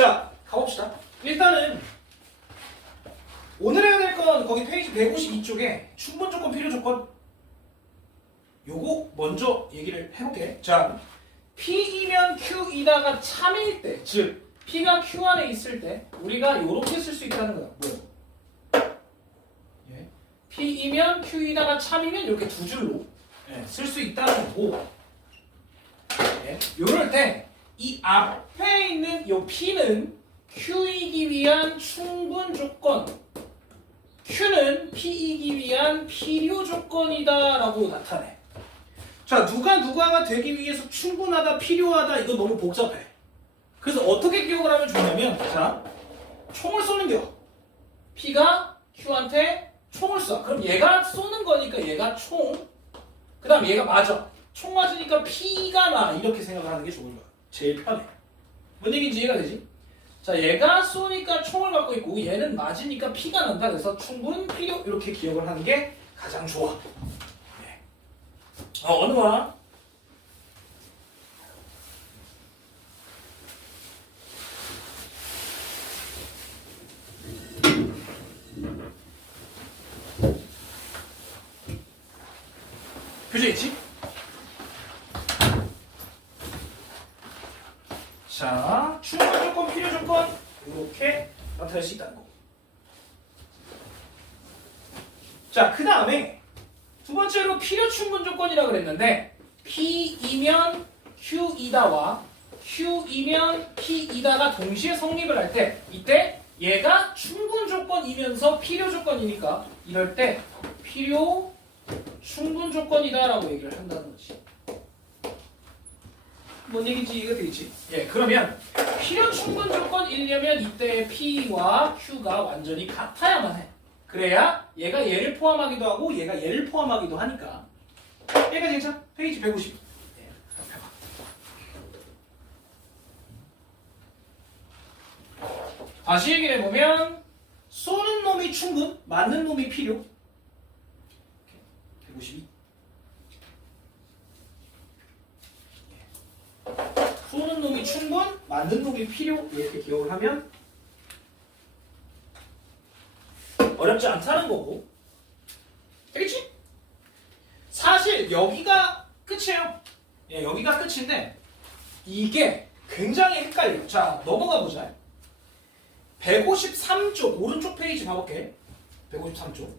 자, 가봅시다. 일단은 오늘 해야 될 건 거기 페이지 152쪽에 충분 조건, 필요 조건 요거 먼저 얘기를 해볼게. 자, P이면 Q이다가 참일 때, 즉 P가 Q 안에 있을 때 우리가 요렇게 쓸 수 있다는 거야. 뭐야? 예. P이면 Q이다가 참이면 이렇게 두 줄로 쓸 수 있다는 거고, 예. 요럴 때 이 앞에 있는 요 P는 Q이기 위한 충분 조건, Q는 P이기 위한 필요 조건이다 라고 나타내. 자, 누가가 되기 위해서 충분하다, 필요하다, 이거 너무 복잡해. 그래서 어떻게 기억을 하면 좋냐면, 자, 총을 쏘는 겨. P가 Q한테 총을 쏴. 그럼 얘가 쏘는 거니까 얘가 총, 그 다음 얘가 맞아. 총 맞으니까 P가 나. 이렇게 생각하는 게 좋은 거야. 제일 편해. 뭔 얘기인지 이해가 되지? 자, 얘가 쏘니까 총을 갖고 있고 얘는 맞으니까 P가 난다. 그래서 충분, 필요 이렇게 기억을 하는 게 가장 좋아. 네. 어느 거야? 표정 있지? 자, 충분 조건, 필요 조건 이렇게 나타낼 수 있다는 거. 자, 그 다음에 두 번째로 필요 충분 조건이라고 그랬는데 P이면 Q이다와 Q이면 P이다가 동시에 성립을 할 때 이때 얘가 충분 조건이면서 필요 조건이니까 이럴 때 필요 충분 조건이다 라고 얘기를 한다는 거지. 뭔 얘기인지 이해가 되겠지? 예, 그러면 필요 충분 조건이려면 이때의 P와 Q가 완전히 같아야만 해. 그래야 얘가 얘를 포함하기도 하고 얘가 얘를 포함하기도 하니까. 얘가 진짜 페이지 150. 예, 다시 얘기를 해보면 쏘는 놈이 충분, 맞는 놈이 필요. 152. 쏘는 놈이 충분, 맞는 놈이 필요. 이렇게 기억을 하면 어렵지 않다는 거고. 되겠지? 사실 여기가 끝이에요. 예, 여기가 끝인데 이게 굉장히 헷갈려. 자, 넘어가 보자. 153쪽 오른쪽 페이지 봐볼게. 153쪽.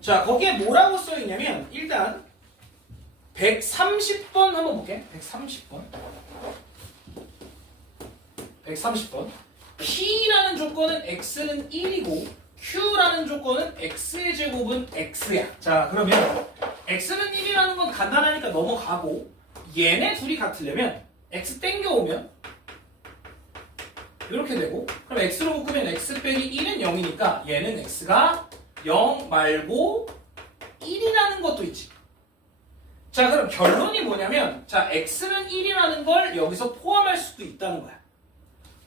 자, 거기에 뭐라고 써있냐면 일단 130번 한번 볼게. 130번. P라는 조건은 X는 1이고 Q라는 조건은 X의 제곱은 X야. 자, 그러면 X는 1이라는 건 간단하니까 넘어가고 얘네 둘이 같으려면 X 땡겨오면 이렇게 되고, 그럼 X로 묶으면 X 빼기 1은 0이니까 얘는 X가 0 말고 1이라는 것도 있지. 자, 그럼 결론이 뭐냐면, 자, X는 1이라는 걸 여기서 포함할 수도 있다는 거야.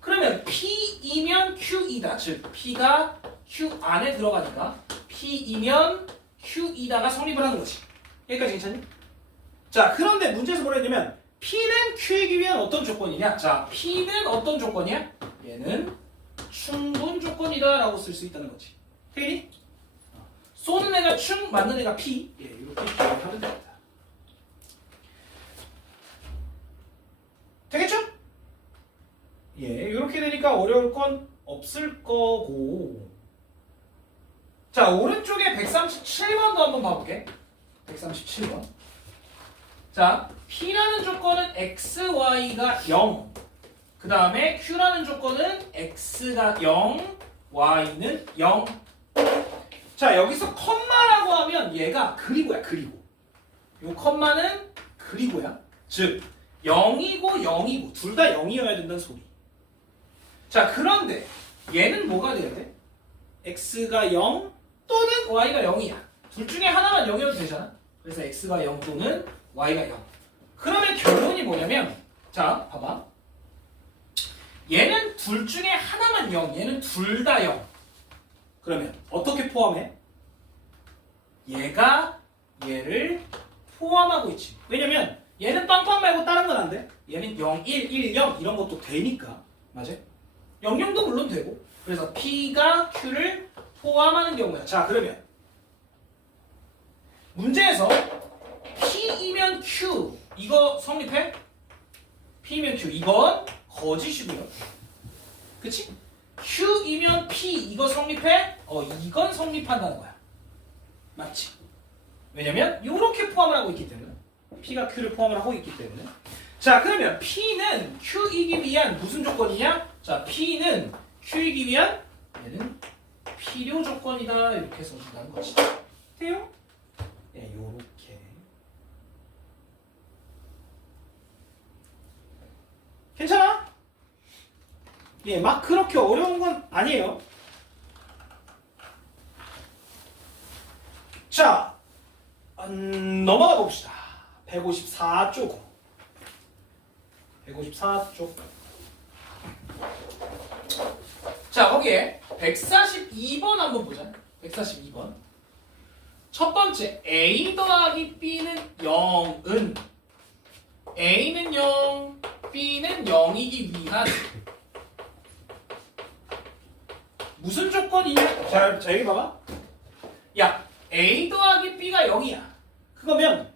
그러면 P이면 Q이다. 즉, P가 Q 안에 들어가니까 P이면 Q이다가 성립을 하는 거지. 여기까지 괜찮니? 자, 그런데 문제에서 뭐라 했냐면 P는 Q이기 위한 어떤 조건이냐? 자, P는 어떤 조건이야? 얘는 충분 조건이다 라고 쓸 수 있다는 거지. 되겠니? 쏘는 애가 충, 맞는 애가 P. 예, 이렇게 기억하면 됩니다. 되겠죠? 예, 이렇게 되니까 어려울 건 없을 거고. 자, 오른쪽에 137번도 한번 봐볼게. 137번. 자, P라는 조건은 X, Y가 0. 그 다음에 Q라는 조건은 X가 0, Y는 0. 자, 여기서 컴마라고 하면 얘가 그리고야, 그리고. 요 컴마는 그리고야. 즉, 0이고 0이고 둘 다 0이어야 된다는 소리. 자, 그런데 얘는 뭐가 돼야 돼? X가 0 또는 Y가 0이야. 둘 중에 하나만 0이어도 되잖아. 그래서 X가 0 또는 Y가 0. 그러면 결론이 뭐냐면, 자, 봐봐. 얘는 둘 중에 하나만 0, 얘는 둘 다 0. 그러면 어떻게 포함해? 얘가 얘를 포함하고 있지. 왜냐면 얘는 빵빵 말고 다른 건 안 돼. 얘는 0, 1, 1, 0 이런 것도 되니까. 맞아요? 00도 물론 되고. 그래서 P가 Q를 포함하는 경우야. 자, 그러면 문제에서 P이면 Q 이거 성립해? P이면 Q 이건 거짓이고요. 그치? Q이면 P 이거 성립해? 이건 성립한다는 거야. 맞지? 왜냐면 이렇게 포함을 하고 있기 때문에 P가 Q를 포함을 하고 있기 때문에. 자, 그러면 P는 Q이기 위한 무슨 조건이냐? 자, P는 Q이기 위한 얘는 필요 조건이다 이렇게 써준다는 거지. 돼요? 네, 요렇게. 괜찮아? 예, 막 그렇게 어려운 건 아니에요. 자, 넘어가 봅시다. 154쪽. 154쪽. 자, 거기에 142번 한번 보자. 142번. 첫 번째, A 더하기 B는 0은 A는 0, B는 0이기 위한 무슨 조건이냐? 자, 여기 봐봐. 야, A 더하기 B가 0이야. 그거면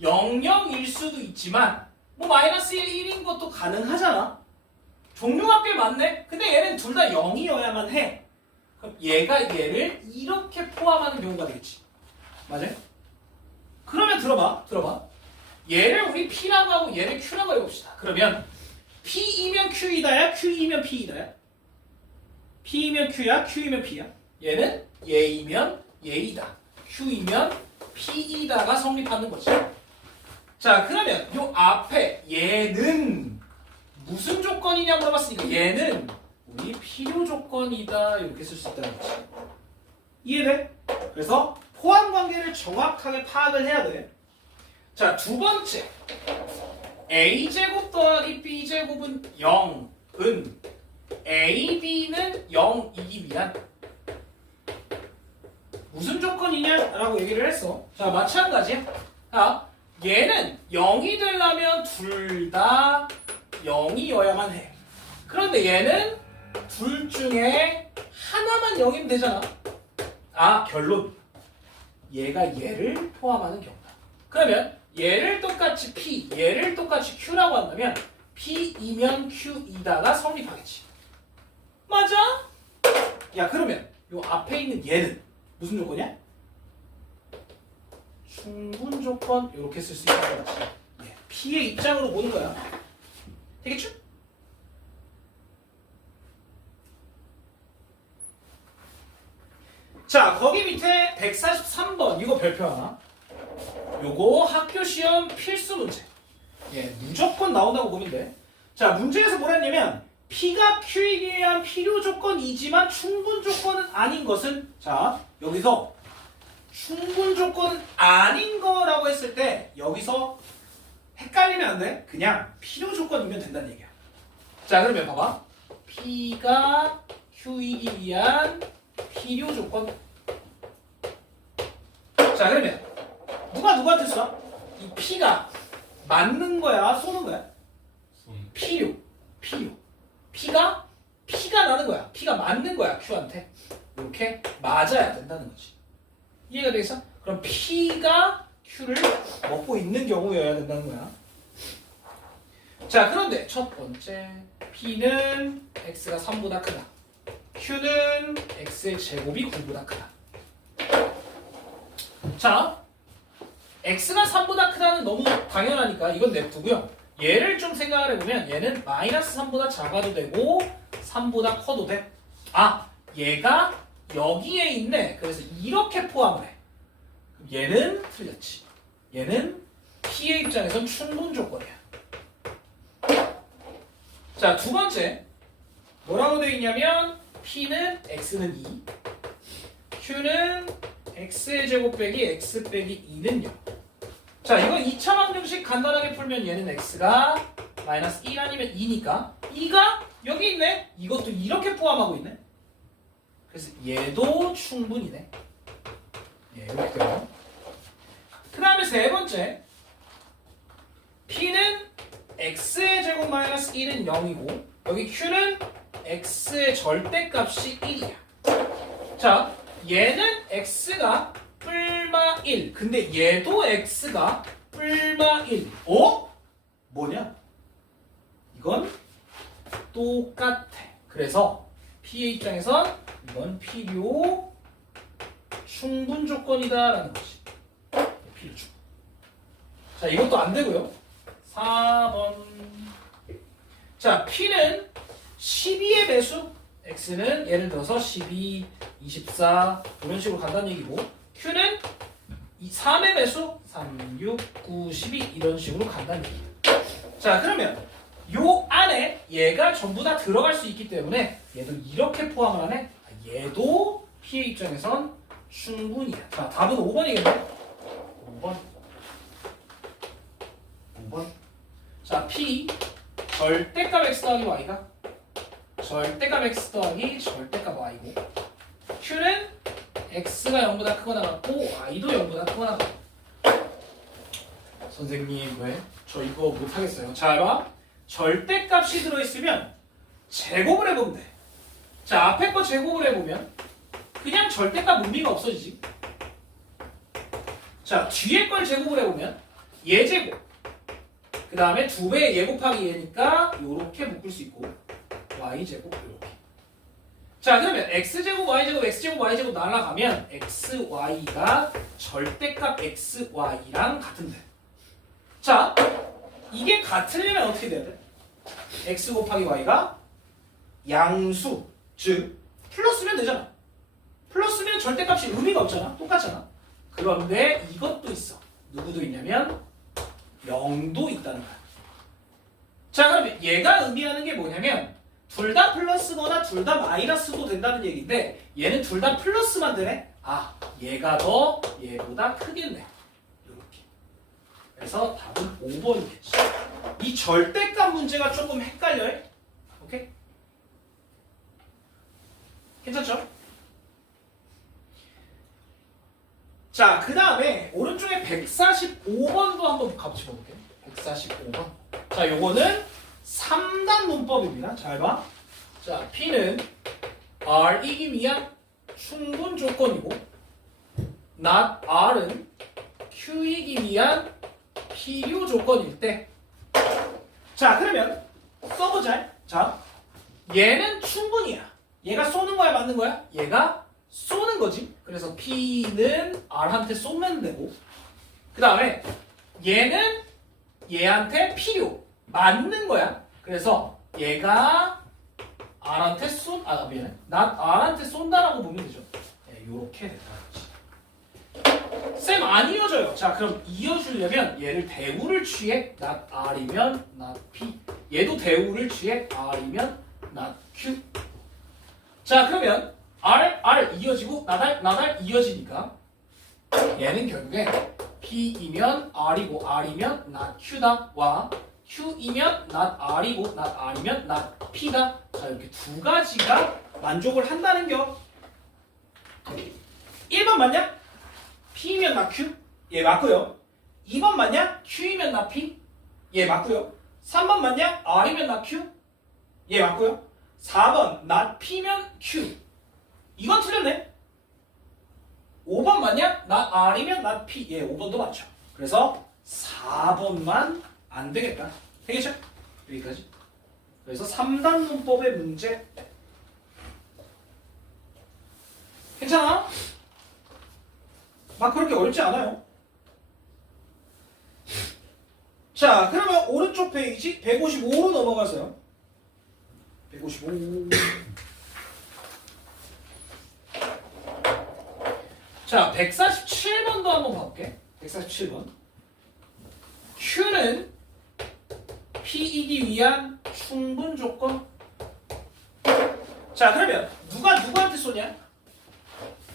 00일 수도 있지만 뭐 마이너스 1, 1인 것도 가능하잖아. 종류가 꽤 많네. 근데 얘는 둘 다 0이어야만 해. 그럼 얘가 얘를 이렇게 포함하는 경우가 되겠지. 맞아요? 그러면 들어봐. 얘를 우리 P라고 하고 얘를 Q라고 해봅시다. 그러면 P이면 Q이다야? Q이면 P이다야? P이면 Q야? Q이면 P야? 얘는 얘이면 얘이다. Q이면 P이다가 성립하는 거지. 자, 그러면 요 앞에 얘는 무슨 조건이냐 물어봤으니까 얘는 우리 필요 조건이다 이렇게 쓸 수 있다는 거지. 이해돼? 그래서 포함 관계를 정확하게 파악을 해야 돼. 자, 두 번째. A제곱 더하기 B제곱은 0은 AB는 0이기 위한 무슨 조건이냐라고 얘기를 했어. 자, 마찬가지야. 자, 얘는 0이 되려면 둘 다 0이어야만 해. 그런데 얘는 둘 중에 하나만 0이면 되잖아. 아, 결론. 얘가 얘를 포함하는 경우다. 그러면 얘를 똑같이 P, 얘를 똑같이 Q라고 한다면 P이면 Q이다가 성립하겠지. 맞아? 야, 그러면 요 앞에 있는 얘는 무슨 조건이야? 충분 조건 이렇게 쓸 수 있다는 거지. 예, P의 입장으로 보는 거야. 되겠죠? 자, 거기 밑에 143번 이거 별표 하나. 요거 학교 시험 필수 문제. 예, 무조건 나온다고 보면 돼. 자, 문제에서 뭐라 했냐면 P가 Q이기 위한 필요 조건이지만 충분 조건은 아닌 것은, 자, 여기서 충분 조건은 아닌 거라고 했을 때 여기서 헷갈리면 안 돼. 그냥 필요 조건이면 된다는 얘기야. 자, 그러면 봐봐. P가 Q이기 위한 필요 조건. 자, 그러면 누가 누구한테 쏴? 이 P가 맞는 거야, 쏘는 거야? 필요. P가 나는 거야. P가 맞는 거야, Q한테. 이렇게 맞아야 된다는 거지. 이해가 되겠어? 그럼 P가 Q를 먹고 있는 경우여야 된다는 거야. 자, 그런데 첫 번째 P는 X가 3보다 크다. Q는 X의 제곱이 9보다 크다. 자, X가 3보다 크다는 너무 당연하니까 이건 냅두고요. 얘를 좀 생각을 해보면 얘는 마이너스 3보다 작아도 되고 3보다 커도 돼. 아, 얘가 여기에 있네. 그래서 이렇게 포함을 해. 그럼 얘는 틀렸지. 얘는 P의 입장에선 충분 조건이야. 자, 두 번째 뭐라고 되어 있냐면 P는 X는 2, Q는 X의 제곱 빼기 X 빼기 2는 0. 자, 이거 2차 방정식 간단하게 풀면 얘는 X가 마이너스 1 아니면 2니까 2가 여기 있네. 이것도 이렇게 포함하고 있네. 그래서 얘도 충분이네. 예, 이렇게 돼요. 그 다음에 세 번째 P는 X의 제곱 마이너스 1은 0이고 여기 Q는 X의 절대값이 1이야. 자, 얘는 X가 뿔마 1. 근데 얘도 X가 뿔마 1. 어? 뭐냐? 이건 똑같아. 그래서 P의 입장에선 이건 필요 충분 조건이다라는 거지. 필요 충분. 자, 이것도 안 되고요. 4번. 자, P는 12의 배수, X는 예를 들어서 12, 24 이런 식으로 간다는 얘기고, Q는 3의 배수, 3, 6, 9, 12 이런 식으로 간다는 얘기예요. 자, 그러면 요 안에 얘가 전부 다 들어갈 수 있기 때문에 얘도 이렇게 포함을 하네. 얘도 P의 입장에선 충분이야. 자, 답은 5번이겠네. 5번. 5번. 자, P 절대값 X 더하기 Y가 절대값 X 더하기 절대값 Y고, Q는 X가 0보다 크거나 같고 Y도 0보다 크거나 같고. 선생님 왜? 저 이거 못하겠어요. 자, 봐. 절대값이 들어있으면 제곱을 해보면 돼. 자, 앞에 거 제곱을 해보면 그냥 절대값 의미가 없어지지. 자, 뒤에 걸 제곱을 해보면 얘 제곱, 그 다음에 2배의 얘 곱하기 얘니까 요렇게 묶을 수 있고, y제곱 요렇게. 자, 그러면 x제곱, y제곱, x제곱, y제곱 날아가면 xy가 절대값 xy랑 같은데. 자, 이게 같으려면 어떻게 돼야 돼? x 곱하기 y가 양수, 즉 플러스면 되잖아. 플러스면 절대값이 의미가 없잖아. 똑같잖아. 그런데 이것도 있어. 누구도 있냐면 0도 있다는 거야. 자, 그러면 얘가 의미하는 게 뭐냐면 둘 다 플러스거나 둘 다 마이너스도 된다는 얘기인데, 얘는 둘 다 플러스만 되네. 아, 얘가 더 얘보다 크겠네. 이렇게. 그래서 답은 5번이겠지. 이 절대값 문제가 조금 헷갈려요. 오케이? 괜찮죠? 자, 그 다음에 오른쪽에 145번도 한번 같이 볼게요. 145번. 자, 요거는 3단 문법입니다. 잘 봐. 자, P는 R이기 위한 충분 조건이고, not R은 Q이기 위한 필요 조건일 때. 자, 그러면 써보자. 자, 얘는 충분이야. 얘가 쏘는 거야, 맞는 거야? 얘가 쏘는 거지. 그래서 P는 R한테 쏘면 되고, 그 다음에 얘는 얘한테 필요 맞는 거야. 그래서 얘가 R한테 미안해. not R한테 쏜다라고 보면 되죠. 네, 요렇게 된다. 쌤, 안 이어져요. 자, 그럼 이어주려면 얘를 대우를 취해 not R이면 not P, 얘도 대우를 취해 R이면 not Q. 자, 그러면 R 이어지고 나달 이어지니까 얘는 결국에 P이면 R이고 R이면 not Q다. 와 Q이면 not R이고 not R이면 not P다. 자, 이렇게 두 가지가 만족을 한다는 겨. 1번 맞냐? P이면 not Q? 예, 맞고요. 2번 맞냐? Q이면 not P? 예, 맞고요. 3번 맞냐? R이면 not Q? 예, 맞고요. 4번 not P면 Q. 이건 틀렸네. 5번 맞냐? not R이면 not P. 예, 5번도 맞죠. 그래서 4번만 안 되겠다. 되겠죠? 여기까지. 그래서 3단 문법의 문제. 괜찮아? 막 그렇게 어렵지 않아요. 자, 그러면 오른쪽 페이지 155로 넘어가세요. 155. 자, 147번도 한번 봐볼게. 147번. Q는 P이기 위한 충분 조건. 자, 그러면 누가 누구한테 쏘냐?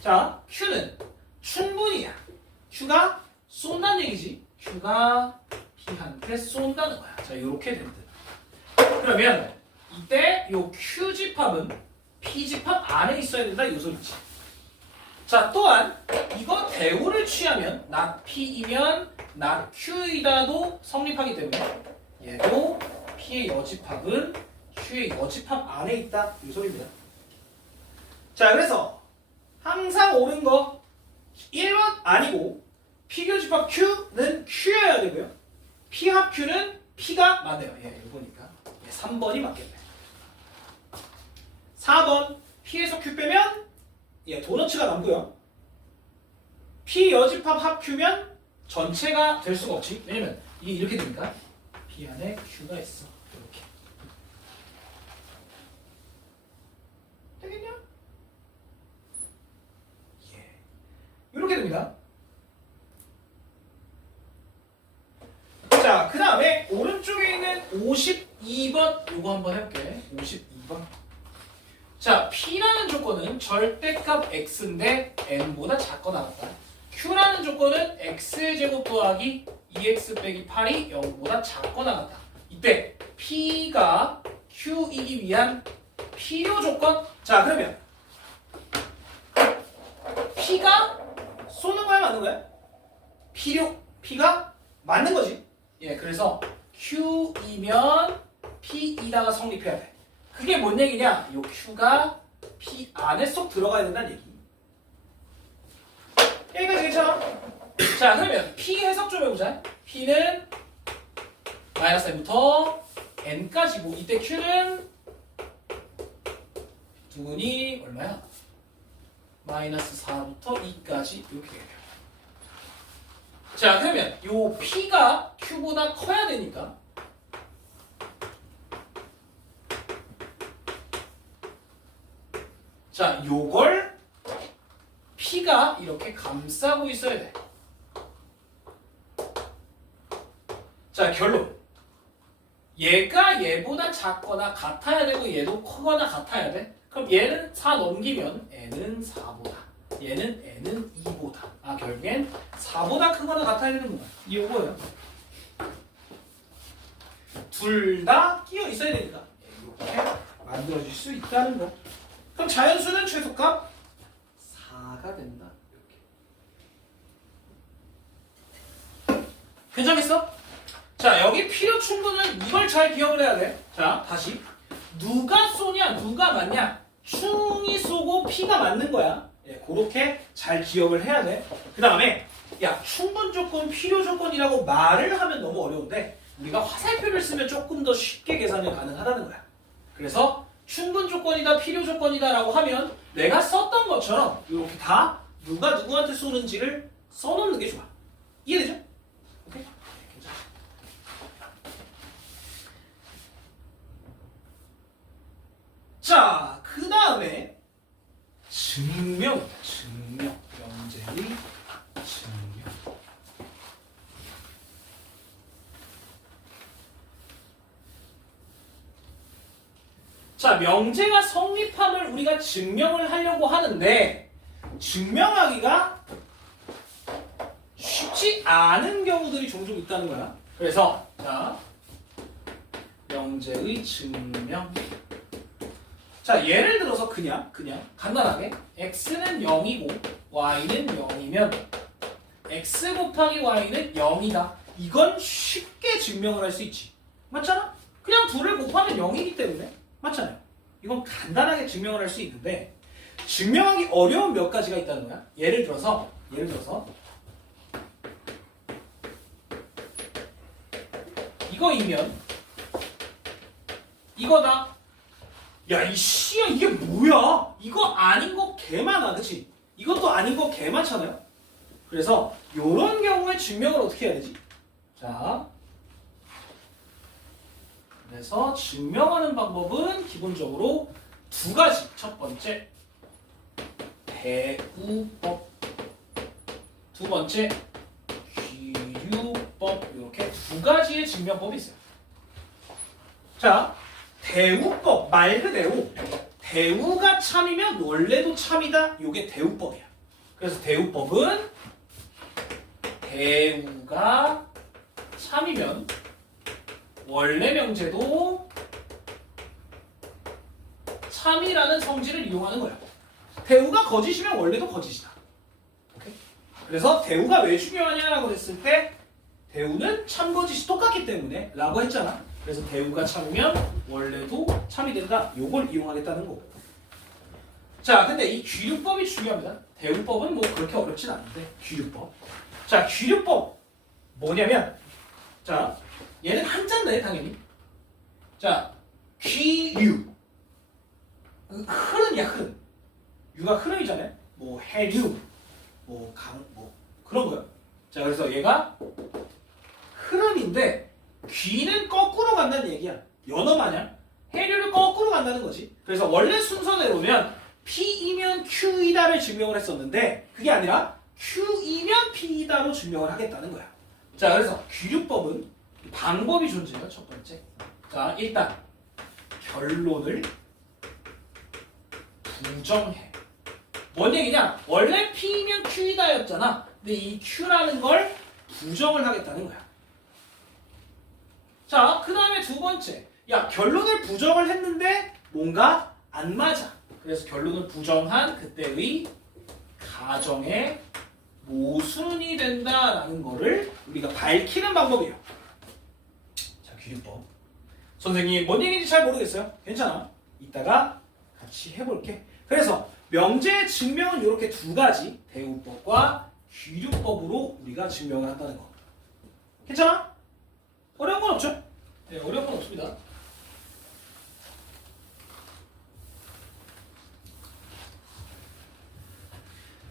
자, Q는 충분이야. Q가 쏜다는 얘기지. Q가 P한테 쏜다는 거야. 자, 요렇게 된다. 그러면 이때 요 Q 집합은 P 집합 안에 있어야 된다, 이 소리지. 자, 또한 이거 대우를 취하면 not P이면 not Q이다도 성립하기 때문에 얘도 P의 여집합은 Q의 여집합 안에 있다 이 소리입니다. 자, 그래서 항상 옳은 거 1번 아니고 P교집합 Q는 Q여야 되고요. P합 Q는 P가 맞네요. 예, 이거 보니까 3번이 맞겠네. 4번 P에서 Q 빼면 도너츠가 남고요. P 여집합 합 Q면 전체가 될 수가 없지. 왜냐면 이게 이렇게 되니까 P 안에 Q가 있어. 이렇게 되겠냐? 예, 이렇게 됩니다. 자, 그 다음에 오른쪽에 있는 52번 요거 한번 해볼게. 52번. 자, P라는 조건은 절대값 X인데 N보다 작거나 같다. Q라는 조건은 X의 제곱 더하기 2X 빼기 8이 0보다 작거나 같다. 이때 P가 Q이기 위한 필요 조건. 자, 그러면 P가 쏘는 거야 맞는 거야? P가 맞는 거지. 예, 그래서 Q이면 P이다가 성립해야 돼. 그게 뭔 얘기냐? 이 Q가 P 안에 쏙 들어가야 된다는 얘기. 여기까지 괜찮아? 자, 그러면 P 해석 좀 해보자. P는 마이너스 N부터 N까지고 이때 Q는 두근이 얼마야? 마이너스 4부터 2까지 이렇게 돼요. 자, 그러면 요 P가 Q보다 커야 되니까 자, 요걸 P가 이렇게 감싸고 있어야 돼. 자, 결론. 얘가 얘보다 작거나 같아야 되고 얘도 크거나 같아야 돼. 그럼 얘는 4 넘기면 N은 4보다, 얘는 N은 2보다. 아, 결국엔 4보다 크거나 같아야 되는구나. 이거예요. 둘 다 끼어 있어야 되니까 이렇게 만들어질 수 있다는 거. 그럼 자연수는 최소값 4가 된다. 이렇게. 괜찮겠어? 자, 여기 필요 충분은 이걸 잘 기억을 해야 돼. 자, 다시. 누가 쏘냐, 누가 맞냐? 충이 쏘고 P가 맞는 거야. 예, 그렇게 잘 기억을 해야 돼. 그 다음에, 야, 충분 조건, 필요 조건이라고 말을 하면 너무 어려운데, 우리가 화살표를 쓰면 조금 더 쉽게 계산이 가능하다는 거야. 그래서, 충분 조건이다, 필요 조건이다 라고 하면, 내가 썼던 것처럼, 이렇게 다 누가 누구한테 쏘는지를 써놓는 게 좋아. 이해되죠? 오케이? 괜찮아. 자, 그 다음에 증명, 명제의 증명. 자, 명제가 성립함을 우리가 증명을 하려고 하는데 증명하기가 쉽지 않은 경우들이 종종 있다는 거야. 그래서 자, 명제의 증명. 자, 예를 들어서 그냥 간단하게 x는 0이고 y는 0이면 x 곱하기 y는 0이다. 이건 쉽게 증명을 할 수 있지. 맞잖아? 그냥 둘을 곱하면 0이기 때문에. 맞잖아요. 이건 간단하게 증명을 할 수 있는데 증명하기 어려운 몇 가지가 있다는 거야. 예를 들어서 이거이면 이거다. 야, 이 씨야, 이게 뭐야? 이거 아닌 거 개 많아, 그치? 이것도 아닌 거 개 많잖아요? 그래서 요런 경우에 증명을 어떻게 해야 되지? 자, 그래서 증명하는 방법은 기본적으로 두 가지. 첫 번째, 대우법. 두 번째, 귀류법. 이렇게 두 가지의 증명법이 있어요. 자, 대우법, 말 그대로 대우가 참이면 원래도 참이다. 요게 대우법이야. 그래서 대우법은 대우가 참이면 원래 명제도 참이라는 성질을 이용하는 거야. 대우가 거짓이면 원래도 거짓이다. 오케이? 그래서 대우가 왜 중요하냐라고 했을 때 대우는 참거짓이 똑같기 때문에 라고 했잖아. 그래서 대우가 참으면 원래도 참이 된다. 요걸 이용하겠다는 거고. 자, 근데 이 귀류법이 중요합니다. 대우법은 뭐 그렇게 어렵진 않은데 귀류법. 자, 귀류법 뭐냐면 자, 얘는 한자인데 당연히. 자, 귀류. 흐름이야, 흐름. 유가 흐름이잖아요. 뭐 해류, 뭐 그런 거요. 자, 그래서 얘가 흐름인데 귀는 거꾸로 간다는 얘기야. 연어 마냥 해류를 거꾸로 간다는 거지. 그래서 원래 순서대로면 P이면 Q이다를 증명을 했었는데 그게 아니라 Q이면 P이다로 증명을 하겠다는 거야. 자, 그래서 귀류법은 방법이 존재해요. 첫 번째. 자, 일단 결론을 부정해. 뭔 얘기냐? 원래 P면 Q이다였잖아. 근데 이 Q라는 걸 부정을 하겠다는 거야. 자, 그 다음에 두 번째. 야, 결론을 부정을 했는데 뭔가 안 맞아. 그래서 결론을 부정한 그때의 가정의 모순이 된다라는 거를 우리가 밝히는 방법이에요. 자, 귀류법. 선생님, 뭔 얘기인지 잘 모르겠어요. 괜찮아. 이따가 같이 해볼게. 그래서 명제의 증명은 이렇게 두 가지, 대우법과 귀류법으로 우리가 증명을 한다는 거. 괜찮아? 어려운 건 없죠? 네, 어려운 건 없습니다.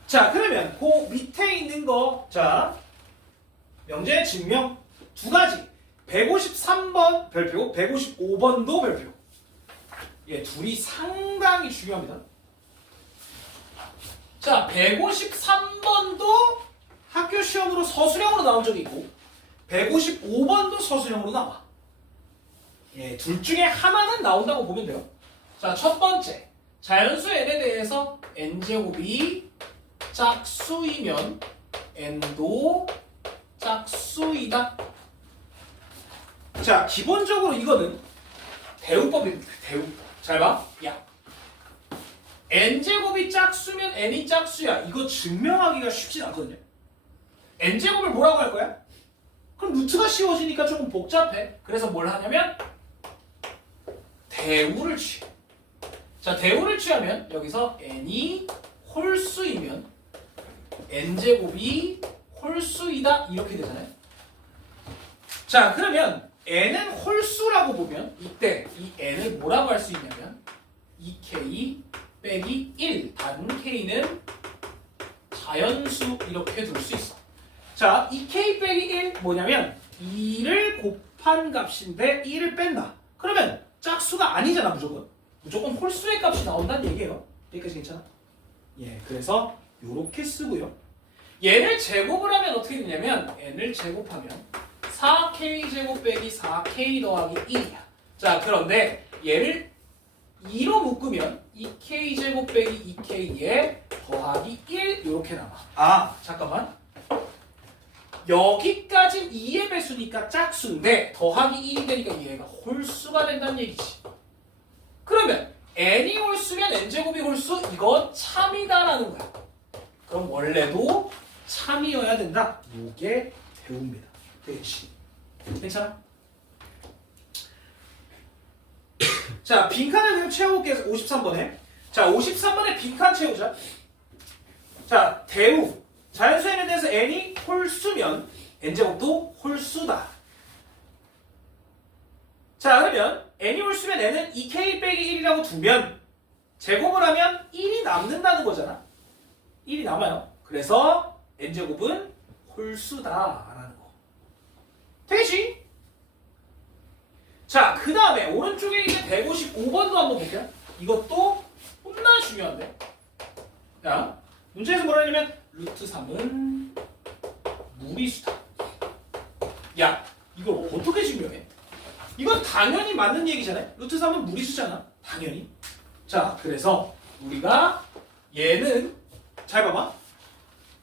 자, 그러면 그 밑에 있는 거, 자, 명제의 증명 두 가지. 153번 별표, 155번도 별표. 예, 둘이 상당히 중요합니다. 자, 153번도 학교 시험으로 서술형으로 나온 적이 있고 155번도 서술형으로 나와. 예, 둘 중에 하나는 나온다고 보면 돼요. 자, 첫 번째. 자연수 n에 대해서 n제곱이 짝수이면 n도 짝수이다. 자, 기본적으로 이거는 대우법입니다. 대우법. 잘 봐. 야, n제곱이 짝수면 n이 짝수야. 이거 증명하기가 쉽진 않거든요. n제곱을 뭐라고 할 거야? 그럼 루트가 씌워지니까 조금 복잡해. 그래서 뭘 하냐면 대우를 취해. 자, 대우를 취하면 여기서 n이 홀수이면 n제곱이 홀수이다 이렇게 되잖아요. 자, 그러면 n은 홀수라고 보면 이때 이 n을 뭐라고 할 수 있냐면 2k 빼기 1 단 k는 자연수 이렇게 둘 수 있어. 자, 2k 빼기 1 뭐냐면 2를 곱한 값인데 1을 뺀다. 그러면 짝수가 아니잖아. 무조건 홀수의 값이 나온다는 얘기예요. 여기까지 괜찮아? 예, 그래서 요렇게 쓰고요. 얘를 제곱을 하면 어떻게 되냐면 n을 제곱하면 4k 제곱 빼기 4k 더하기 1이야. 자, 그런데 얘를 2로 묶으면 2k 제곱 빼기 2k에 더하기 1 이렇게 남아. 아, 잠깐만. 여기까지 2의 배수니까 짝수인데 더하기 1이 되니까 얘가 홀수가 된다는 얘기지. 그러면 n이 홀수면 n제곱이 홀수, 이건 참이다라는 거야. 그럼 원래도 참이어야 된다. 이게 대우입니다. 되겠지? 괜찮아? 자, 빈칸을 그냥 채워볼게요. 53번에. 자, 53번에 빈칸 채우자. 자, 대우. 자연수 n에 대해서 n이 홀수면 n제곱도 홀수다. 자, 그러면 n이 홀수면 n은 2k 빼기 1이라고 두면 제곱을 하면 1이 남는다는 거잖아. 1이 남아요. 그래서 n제곱은 홀수다라는 거. 되지? 자, 그 다음에 오른쪽에 있는 155번도 한번 볼게요. 이것도 겁나 중요한데. 자, 문제에서 뭐라 하냐면 루트 3은 무리수다. 야, 이걸 어떻게 증명해? 이건 당연히 맞는 얘기잖아요. 루트 3은 무리수잖아. 당연히. 자, 그래서 우리가 얘는 잘 봐봐.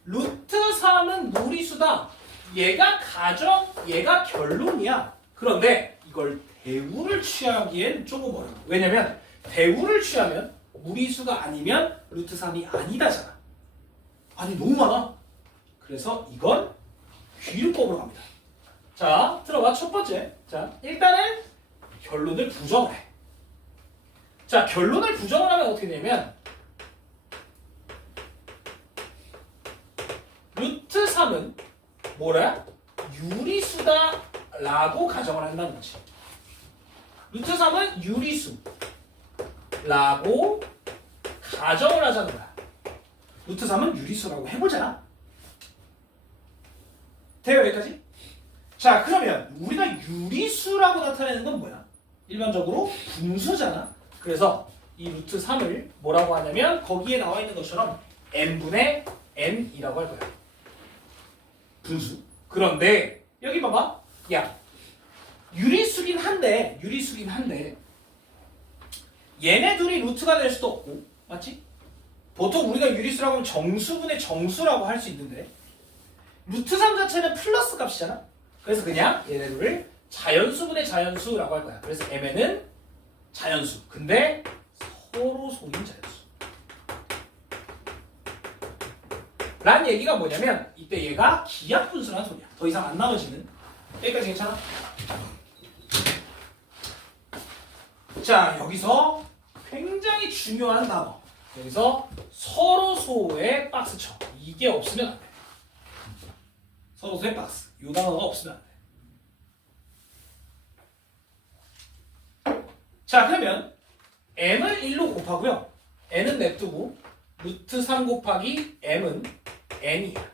루트 3은 무리수다. 얘가 가정, 얘가 결론이야. 그런데 이걸 대우를 취하기엔 조금 어려워. 왜냐면 대우를 취하면 무리수가 아니면 루트 3이 아니다잖아. 아니, 너무 많아. 그래서 이건 귀류법으로 갑니다. 자, 들어봐. 첫 번째. 자, 일단은 결론을 부정을 해. 자, 결론을 부정을 하면 어떻게 되냐면 루트 3은 뭐라? 유리수다 라고 가정을 한다는 거지. 루트 3은 유리수 라고 가정을 하자는 거야. 루트 3은 유리수라고 해보자. 돼요, 여기까지? 자, 그러면 우리가 유리수라고 나타내는 건 뭐야? 일반적으로 분수잖아. 그래서 이 루트 3을 뭐라고 하냐면 거기에 나와 있는 것처럼 n분의 n이라고 할 거야. 분수. 그런데 여기 봐봐. 야, 유리수긴 한데 얘네 둘이 루트가 될 수도 없고, 맞지? 보통 우리가 유리수라고 하면 정수분의 정수라고 할 수 있는데 루트 3 자체는 플러스 값이잖아. 그래서 그냥 얘네들을 자연수분의 자연수라고 할 거야. 그래서 mn은 자연수. 근데 서로 소인 자연수. 라는 얘기가 뭐냐면 이때 얘가 기하분수라는 소리야. 더 이상 안 나머지는. 여기까지 괜찮아? 자, 여기서 굉장히 중요한 단어. 여기서 서로 소의 박스 쳐. 이게 없으면 안 돼. 서로 소의 박스. 이 단어가 없으면 안 돼. 자, 그러면 m을 1로 곱하고요. n은 냅두고 루트 3 곱하기 m은 n이야.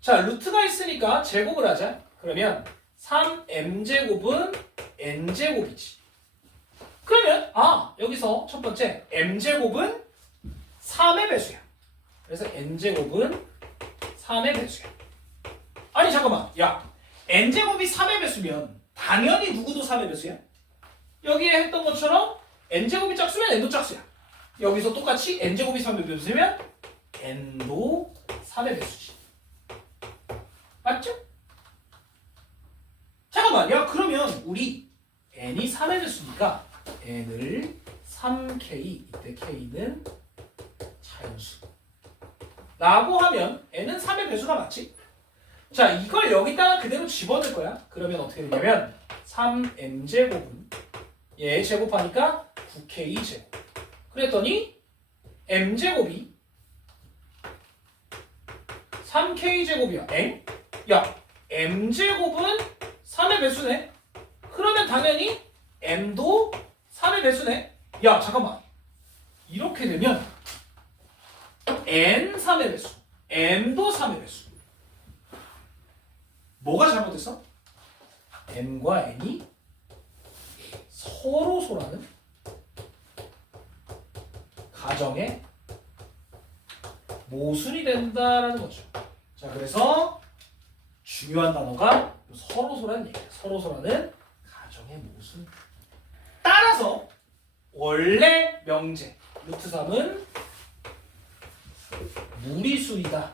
자, 루트가 있으니까 제곱을 하자. 그러면 3m제곱은 n제곱이지. 그러면 여기서 첫 번째 m제곱은 3의 배수야. 그래서 n제곱은 3의 배수야. 아니 잠깐만. 야, n제곱이 3의 배수면 당연히 누구도 3의 배수야? 여기에 했던 것처럼 n제곱이 짝수면 n도 짝수야. 여기서 똑같이 n제곱이 3의 배수면 n도 3의 배수지. 맞죠? 잠깐만. 야, 그러면 우리 n이 3의 배수니까 n을 3k, 이때 k는 자연수 라고 하면 n은 3의 배수가 맞지? 자, 이걸 여기다가 그대로 집어넣을 거야. 그러면 어떻게 되냐면 3m제곱은 얘 제곱하니까 9k제곱. 그랬더니 m제곱이 3k제곱이야. 엥? 야, m제곱은 3의 배수네. 그러면 당연히 m도 3의 배수네. 야, 잠깐만. 이렇게 되면 n 3의 배수, m도 3의 배수. 뭐가 잘못됐어? m과 n이 서로 소라는 가정의 모순이 된다라는 거죠. 자, 그래서 중요한 단어가 서로 소라는 얘기야. 서로 소라는 가정의 모순. 따라서 원래 명제 루트 3은 무리수이다.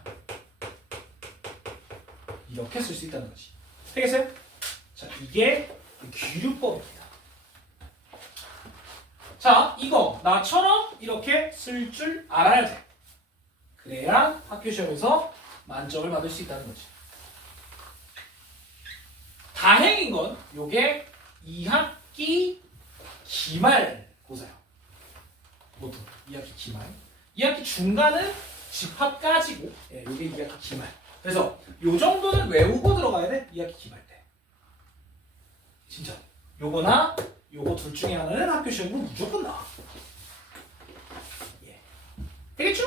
이렇게 쓸 수 있다는 거지. 되겠어요? 자, 이게 귀류법입니다. 자, 이거 나처럼 이렇게 쓸 줄 알아야 돼. 그래야 학교 시험에서 만점을 받을 수 있다는 거지. 다행인 건 요게 2학기 기말고사요. 보통 2학기 기말. 2학기 중간은 집합까지고, 요게 2학기 기말. 그래서 요 정도는 외우고 들어가야 돼. 2학기 기말 때. 진짜. 요거나 요거 둘 중에 하나는 학교 시험으로 무조건 나와. 예. 되겠죠?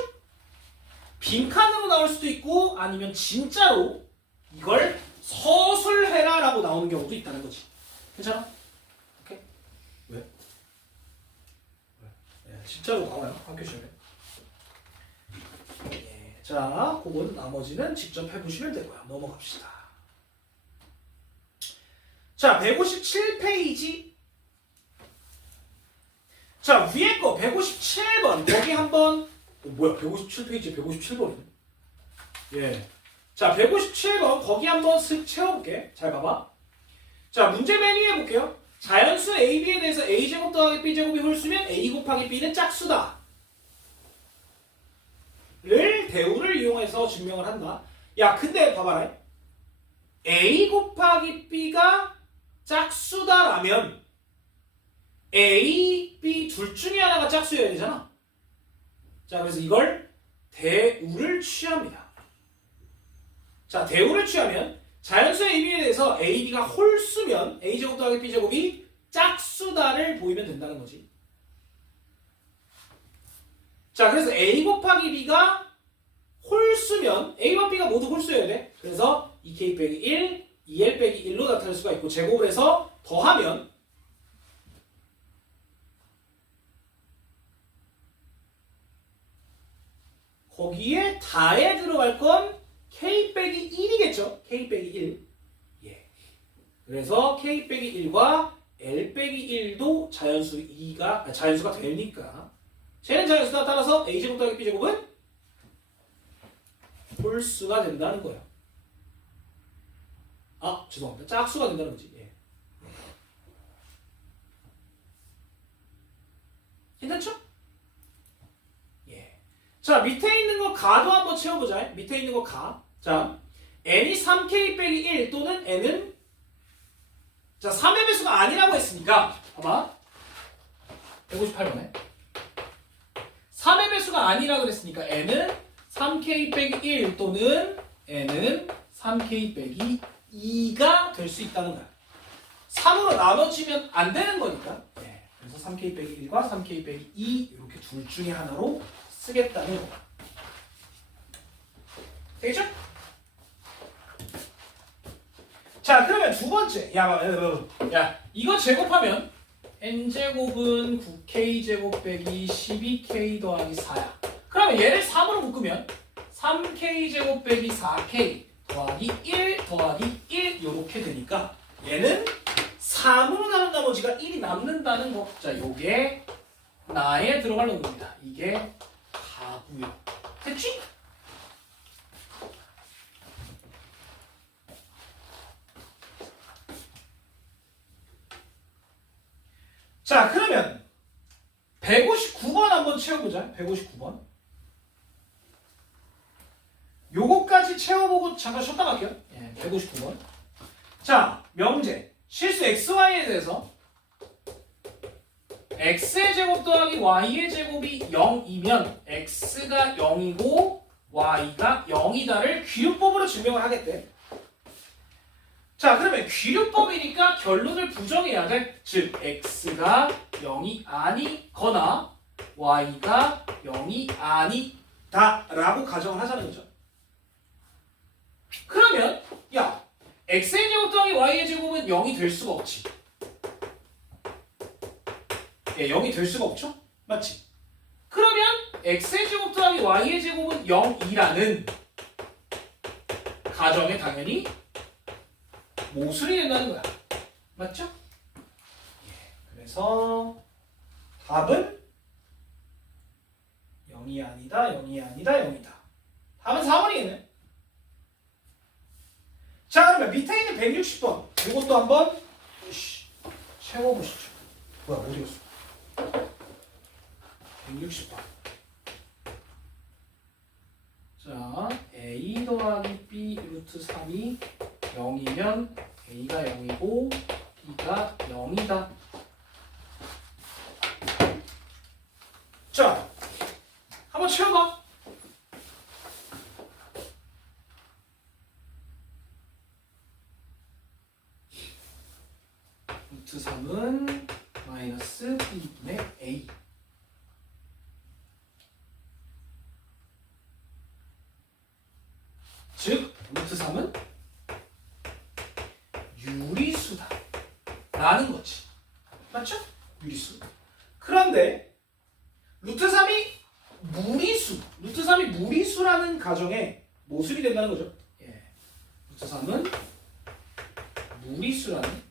빈칸으로 나올 수도 있고 아니면 진짜로 이걸 서술해라 라고 나오는 경우도 있다는 거지. 괜찮아? 오케이? 왜? 예, 진짜로 나와요. 학교 시험에. 예, 자, 그건 나머지는 직접 해보시면 되고요. 넘어갑시다. 자, 157페이지. 자, 위에 거 157번. 여기 한번 뭐야? 157페이지 157번이네. 예. 자, 157번 거기 한번 슥 채워볼게. 잘 봐봐. 자, 문제 맨 위에 볼게요. 자연수 AB에 대해서 A제곱 더하기 B제곱이 홀수면 A 곱하기 B는 짝수다 를 대우를 이용해서 증명을 한다. 야, 근데 봐봐라. A 곱하기 B가 짝수다라면 A, B 둘 중에 하나가 짝수여야 되잖아. 자, 그래서 이걸 대우를 취합니다. 자, 대우를 취하면 자연수의 의미에 대해서 A, B가 홀수면 A제곱 더하기 B제곱이 짝수다를 보이면 된다는 거지. 자, 그래서 A 곱하기 B가 홀수면 A와 B가 모두 홀수여야 돼. 그래서 2K 빼기 1, 2L 빼기 1로 나타낼 수가 있고, 제곱을 해서 더하면 거기에 다에 들어갈 건 K 빼기 1이겠죠. K 빼기 1. 예. 그래서 K 빼기 1과 L 빼기 1도 자연수가 되니까 쟤는 자연수다. 따라서 A제곱 더하기 B제곱은 홀수가 된다는 거예요. 아, 죄송합니다. 짝수가 된다는 거지. 예. 괜찮죠? 예. 자, 밑에 있는 거 가도 한번 채워보자. 밑에 있는 거 가. 자, n이 3k 빼기 1 또는 n은 자, 3의 배수가 아니라고 했으니까 봐봐. 158번에 3의 배수가 아니라고 그랬으니까 n은 3k 빼기 1 또는 n은 3k 빼기 2가 될 수 있다는 거야. 3으로 나눠지면 안 되는 거니까. 네. 그래서 3k 빼기 1과 3k 빼기 2 이렇게 둘 중에 하나로 쓰겠다는 거야. 되겠죠? 자, 그러면 두 번째. 야, 이거 제곱하면 n제곱은 9k제곱 빼기 12k 더하기 4야. 그러면 얘를 3으로 묶으면 3k제곱 빼기 4k 더하기 1 더하기 1 이렇게 되니까 얘는 3으로 나눈 나머지가 1이 남는다는 거. 자, 요게 나에 들어갈 놈입니다. 이게 가고요. 됐지? 자, 그러면 159번 한번 채워보자. 159번. 요거까지 채워보고 잠깐 쉬었다 갈게요. 예, 159번. 자, 명제. 실수 xy에 대해서 x의 제곱 더하기 y의 제곱이 0이면 x가 0이고 y가 0이다를 귀류법으로 증명을 하겠대. 자, 그러면 귀류법이니까 결론을 부정해야 돼. 즉 x가 0이 아니거나 y가 0이 아니다 라고 가정을 하자는 거죠. 그러면 야, x의 제곱 더하기 y의 제곱은 0이 될 수가 없지. 예, 0이 될 수가 없죠? 맞지? 그러면 x의 제곱 더하기 y의 제곱은 0이라는 가정에 당연히 모순이 된다는 거야. 맞죠? 예, 그래서 답은 0이 아니다, 0이 아니다, 0이다. 답은 4번이겠네. 자, 그러면 밑에 있는 160번 이것도 한번 채워보시죠. 뭐야, 어디 갔어? 160번. 자, a 더하기 b 루트 3이 0이면 a가 0이고 b가 0이다. 자, 한번 채워봐. 루트 3은 마이너스 b분의 a. 즉, 루트 3은 유리수다 라는 거지. 맞죠? 유리수. 그런데 루트 3이 무리수라는 가정에 모순이 된다는 거죠. 예. 루트 3은 무리수라는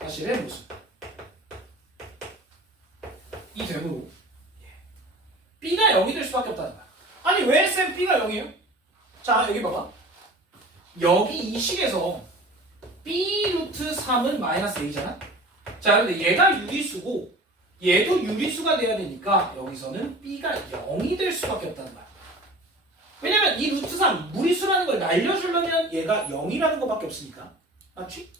사실의 모순. 이 되므로 b가 0이 될 수밖에 없다는 거야. 아니, 왜 쌤 b가 0이에요? 자, 여기 봐봐. 여기 이 식에서 b 루트 3은 마이너스 a잖아. 자, 근데 얘가 유리수고 얘도 유리수가 돼야 되니까 여기서는 b가 0이 될 수밖에 없다는 거야. 왜냐면 이 루트 3 무리수라는 걸 날려주려면 얘가 0이라는 것밖에 없으니까. 맞지?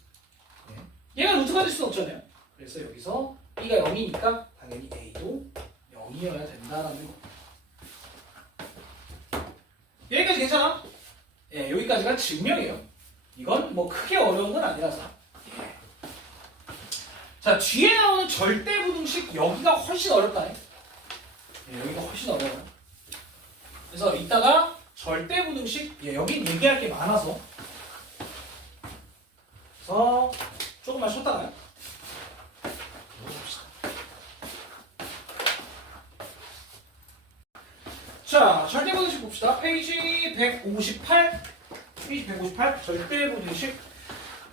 얘가 루트가 될 수는 없잖아요. 그래서 여기서 b가 0이니까 당연히 a도 0이어야 된다라는 거. 여기까지 괜찮아? 예, 여기까지가 증명이에요. 이건 뭐 크게 어려운 건 아니라서. 예. 자, 뒤에 나오는 절대부등식 여기가 훨씬 어렵다. 예, 여기가 훨씬 어려워요. 그래서 이따가 절대부등식, 예, 여기 얘기할 게 많아서 그래서 조금만 쉬었다가요. 자, 절대부등식 봅시다. 페이지 158. 페이지 158. 절대부등식.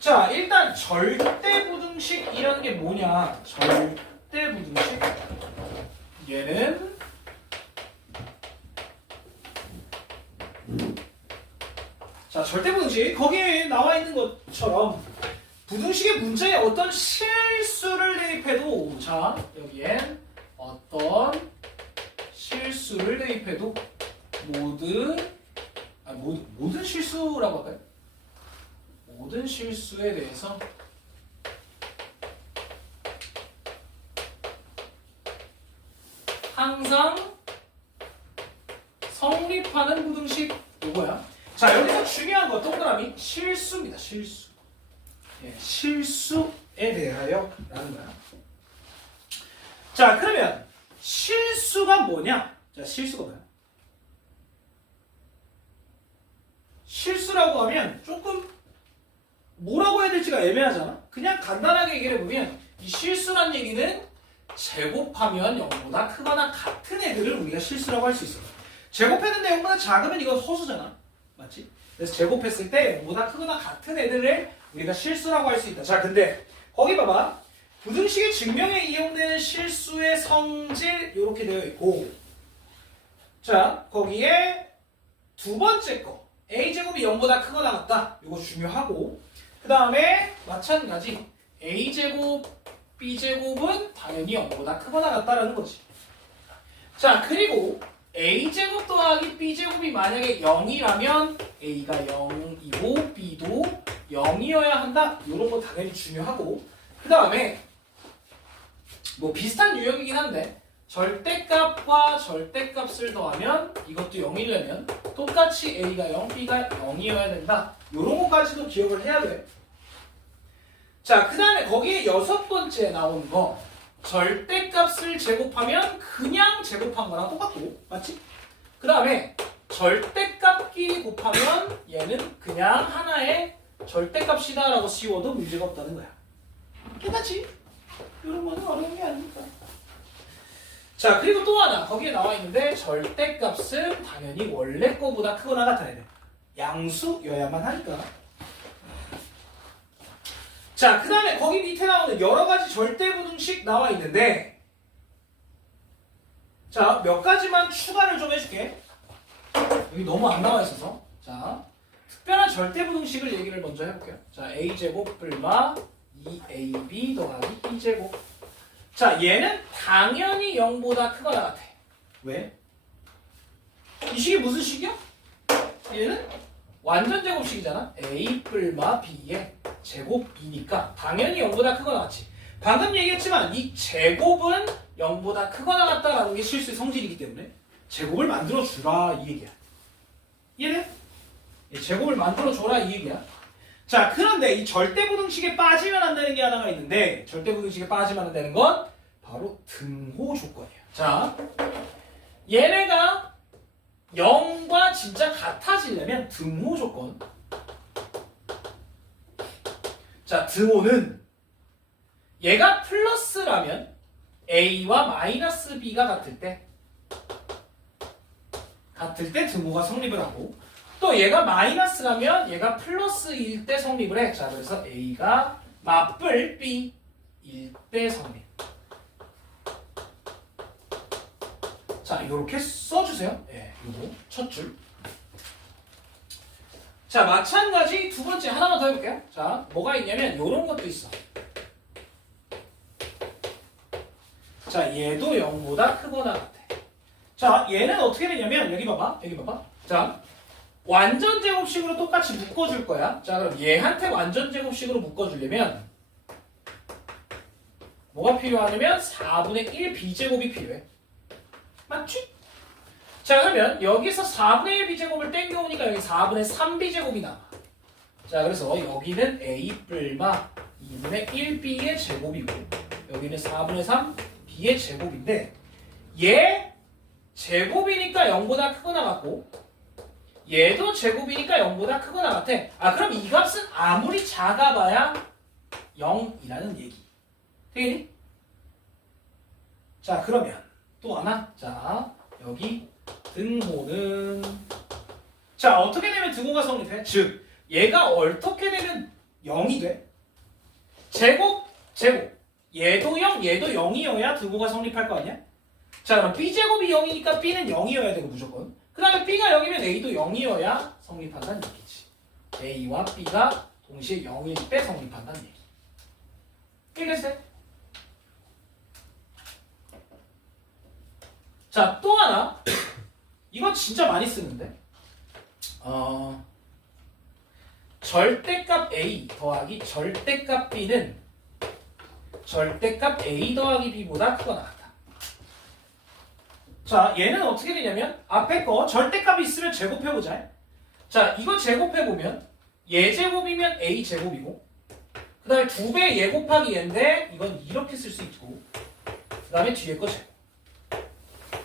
자, 일단 절대부등식이라는 게 뭐냐? 절대부등식. 얘는 자, 절대부등식. 거기에 나와 있는 것처럼 부등식의 문자에 어떤 실수를 대입해도 자, 여기엔 어떤 실수를 대입해도 모든 실수라고 할까요? 모든 실수에 대해서 항상 성립하는 부등식 요거야. 자, 여기서 중요한 거 동그라미 실수입니다. 실수. 예, 실수에 대하여 라는 거야. 자, 그러면 실수가 뭐냐? 자, 실수가 뭐야? 실수라고 하면 조금 뭐라고 해야 될지가 애매하잖아. 그냥 간단하게 얘기를 해보면 이 실수란 얘기는 제곱하면 0보다 크거나 같은 애들을 우리가 실수라고 할 수 있어. 제곱했는데 0보다 작으면 이건 허수잖아. 맞지? 그래서 제곱했을 때 0보다 크거나 같은 애들을 우리가 실수라고 할 수 있다. 자, 근데 거기 봐봐. 부등식의 증명에 이용되는 실수의 성질 이렇게 되어 있고, 자, 거기에 두 번째 거 a제곱이 0보다 크거나 같다. 이거 중요하고, 그 다음에 마찬가지 a제곱 b제곱은 당연히 0보다 크거나 같다라는 거지. 자, 그리고 a제곱 더하기 b제곱이 만약에 0이라면 a가 0이고 b도 0이어야 한다. 이런 거 당연히 중요하고, 그 다음에 뭐 비슷한 유형이긴 한데 절대값과 절대값을 더하면 이것도 0이려면 똑같이 a가 0, b가 0이어야 된다. 이런 것까지도 기억을 해야 돼. 자, 그 다음에 거기에 여섯 번째 나오는 거 절대값을 제곱하면 그냥 제곱한 거랑 똑같고, 맞지? 그 다음에 절대값끼리 곱하면 얘는 그냥 하나의 절대값이다 라고 씌워도 문제가 없다는 거야. 괜찮지? 이런 거는 어려운 게 아니니까. 자, 그리고 또 하나 거기에 나와 있는데 절대값은 당연히 원래 거보다 크거나 같아야 돼. 양수여야만 하니까. 자, 그 다음에 거기 밑에 나오는 여러 가지 절대부등식 나와 있는데, 자, 몇 가지만 추가를 좀 해줄게. 여기 너무 안 나와 있어서. 자, 특별한 절대부등식을 얘기를 먼저 해볼게요. 자, a제곱 불마 2ab 더하기 b제곱. 자, 얘는 당연히 0보다 크거나 같아. 왜? 이 식이 무슨 식이야? 얘는 완전 제곱식이잖아. a 불마 b의 제곱이니까 당연히 0보다 크거나 같지. 방금 얘기했지만 이 제곱은 0보다 크거나 같다라는 게 실수의 성질이기 때문에 제곱을 만들어주라 이 얘기야. 이해돼? 제곱을 만들어줘라 이 얘기야. 자, 그런데 이 절대부등식에 빠지면 안 되는 게 하나가 있는데, 절대부등식에 빠지면 안 되는 건 바로 등호 조건이에요. 자, 얘네가 0과 진짜 같아지려면 등호 조건. 자, 등호는 얘가 플러스라면 a와 마이너스 b가 같을 때 등호가 성립을 하고, 또 얘가 마이너스라면 얘가 플러스일 때 성립을 해. 자, 그래서 a가 맞불 b일 때 성립. 자, 이렇게 써주세요. 예, 요거 첫 줄. 자, 마찬가지 두 번째 하나만 더 해볼게요. 자, 뭐가 있냐면 요런 것도 있어. 자, 얘도 0보다 크거나 같아. 자, 얘는 어떻게 되냐면 여기 봐봐. 자, 완전 제곱식으로 똑같이 묶어줄 거야. 자, 그럼 얘한테 완전 제곱식으로 묶어주려면 뭐가 필요하냐면 4분의 1 b제곱이 필요해. 맞지? 자, 그러면 여기서 4분의 1 b제곱을 땡겨오니까 여기 4분의 3 b제곱이 나와. 자, 그래서 여기는 a 뿔마 2분의 1b의 제곱이고 여기는 4분의 3 b의 제곱인데 얘 제곱이니까 0보다 크거나 같고 얘도 제곱이니까 0보다 크거나 같아. 아, 그럼 이 값은 아무리 작아봐야 0이라는 얘기. 되겠니? 자, 그러면 또 하나. 자, 여기 등호는 자, 어떻게 되면 등호가 성립해? 즉, 얘가 어떻게 되면 0이 돼? 제곱. 얘도 0, 얘도 0이어야 등호가 성립할 거 아니야? 자, 그럼 b제곱이 0이니까 b는 0이어야 되고 무조건. 그 다음에 b가 0이면 a도 0이어야 성립한다는 얘기지. a와 b가 동시에 0일 때 성립한다는 얘기. 이해됐어요? 자, 또 하나. 이거 진짜 많이 쓰는데. 절대값 a 더하기 절대값 b는 절대값 a 더하기 b보다 크거나 같다. 자, 얘는 어떻게 되냐면 앞에 거 절대값이 있으면 제곱해보자. 자, 이거 제곱해보면 얘 제곱이면 a 제곱이고 그 다음에 2배 얘 곱하기 얘인데 이건 이렇게 쓸 수 있고 그 다음에 뒤에 거 제곱.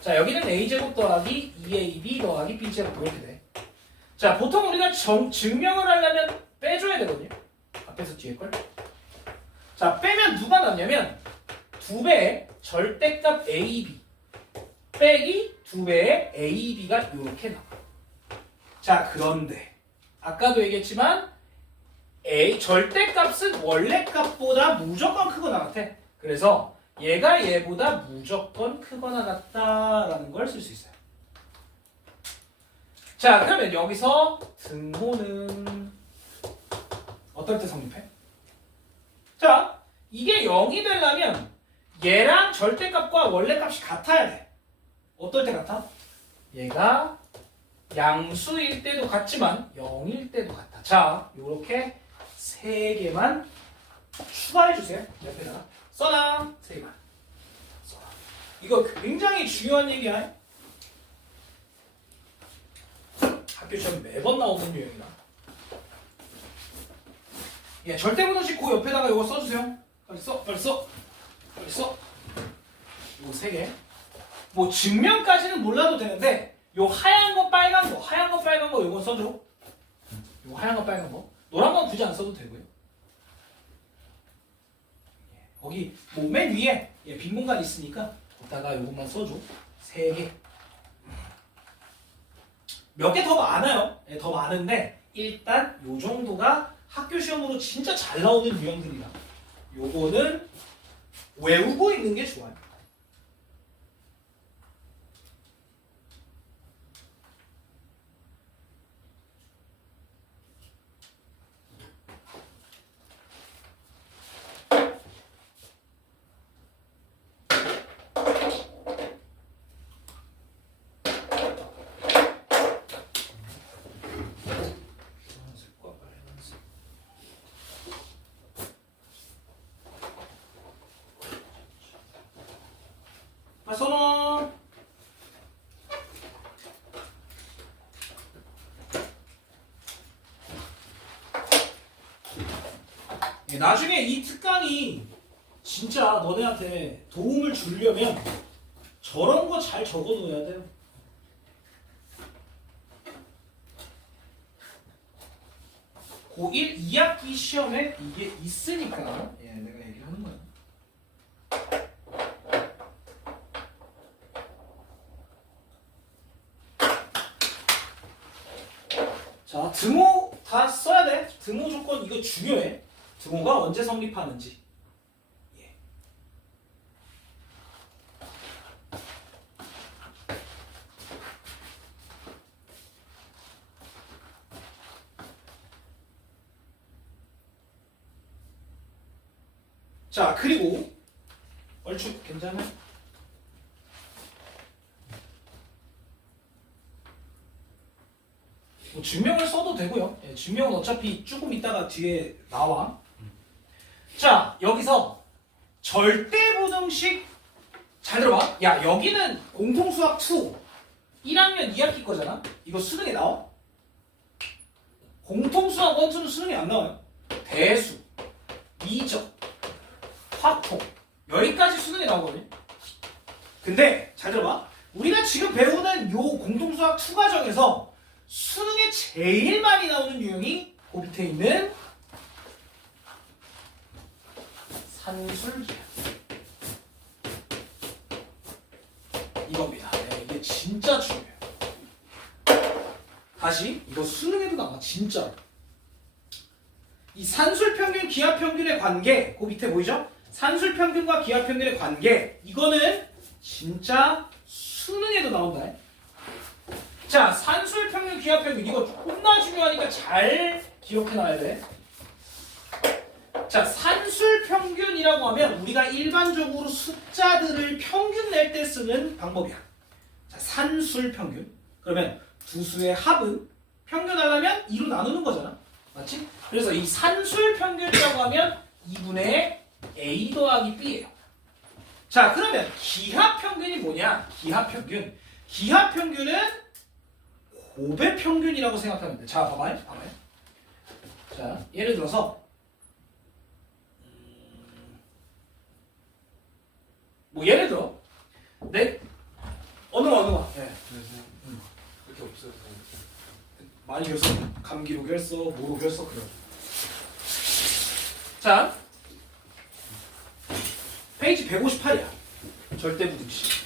자, 여기는 a 제곱 더하기 2ab 더하기 b 제곱 이렇게 돼. 자, 보통 우리가 증명을 하려면 빼줘야 되거든요. 앞에서 뒤에 걸. 자, 빼면 누가 남냐면 2배의 절대값 ab 빼기 2배의 ab가 이렇게 나와. 자, 그런데 아까도 얘기했지만 절대값은 원래 값보다 무조건 크거나 같아. 그래서 얘가 얘보다 무조건 크거나 같다라는 걸 쓸 수 있어요. 자, 그러면 여기서 등호는 어떨 때 성립해? 자, 이게 0이 되려면 얘랑 절대값과 원래값이 같아야 돼. 어떨 때 같아? 얘가 양수일 때도 같지만 0일 때도 같아. 자, 요렇게 3개만 추가해주세요. 옆에다가 써놔. 3개만 써놔. 이거 굉장히 중요한 얘기야. 학교 시험 매번 나오는 유형이다. 예, 절대분호 싣고 옆에다가 이거 써주세요. 빨리 써. 이거 3개. 뭐 증명까지는 몰라도 되는데 요 하얀 거 빨간 거 요거 써줘. 요 하얀 거 빨간 거. 노란 건 굳이 안 써도 되고요. 거기 뭐 맨 위에 빈 공간 있으니까 거기다가 요것만 써줘. 3개. 몇 개 더 많아요. 더 많은데 일단 요 정도가 학교 시험으로 진짜 잘 나오는 유형들이라 요거는 외우고 있는 게 좋아요. 선호. 나중에 이 특강이 진짜 너네한테 도움을 주려면 저런 거 잘 적어놓아야 돼요. 고1 2학기 시험에 이게 있으니까 내가 얘기를 하는 거야. 자, 등호 다 써야 돼. 등호 조건 이거 중요해. 등호가 언제 성립하는지. 예. 자, 그리고 얼추 괜찮아요? 뭐 증명을 써도 되고요. 예, 증명은 어차피 조금 있다가 뒤에 나와. 자, 여기서 절대부등식 잘 들어봐. 야, 여기는 공통수학 2 1학년 2학기 거잖아. 이거 수능에 나와? 공통수학 1, 2는 수능에 안 나와요. 대수, 이적, 화통 여기까지 수능에 나오거든요. 근데 잘 들어봐. 우리가 지금 배우는 요 공통수학 2 과정에서 수능에 제일 많이 나오는 유형이 그 밑에 있는 산술기야. 이겁니다. 네, 이게 진짜 중요해요. 다시 이거 수능에도 나와 진짜. 이 산술평균, 기하평균의 관계 그 밑에 보이죠? 산술평균과 기하평균의 관계 이거는 진짜 수능에도 나온다. 자, 산술평균, 기하평균 이거 존나 중요하니까 잘 기억해놔야 돼. 자, 산술평균이라고 하면 우리가 일반적으로 숫자들을 평균 낼 때 쓰는 방법이야. 자, 산술평균. 그러면 두 수의 합은 평균하려면 2로 나누는 거잖아. 맞지? 그래서 이 산술평균이라고 하면 2분의 A 더하기 B예요. 자, 그러면 기하평균이 뭐냐? 기하평균. 기하평균은 고배평균이라고 생각하면 돼. 자, 봐봐요. 자, 예를 들어서 뭐 예를 들어 어느 거 네. 그렇게 없어요. 많이 결석 감기로 결석 뭐로 결석 그래. 자, 페이지 158이야. 절대부등식.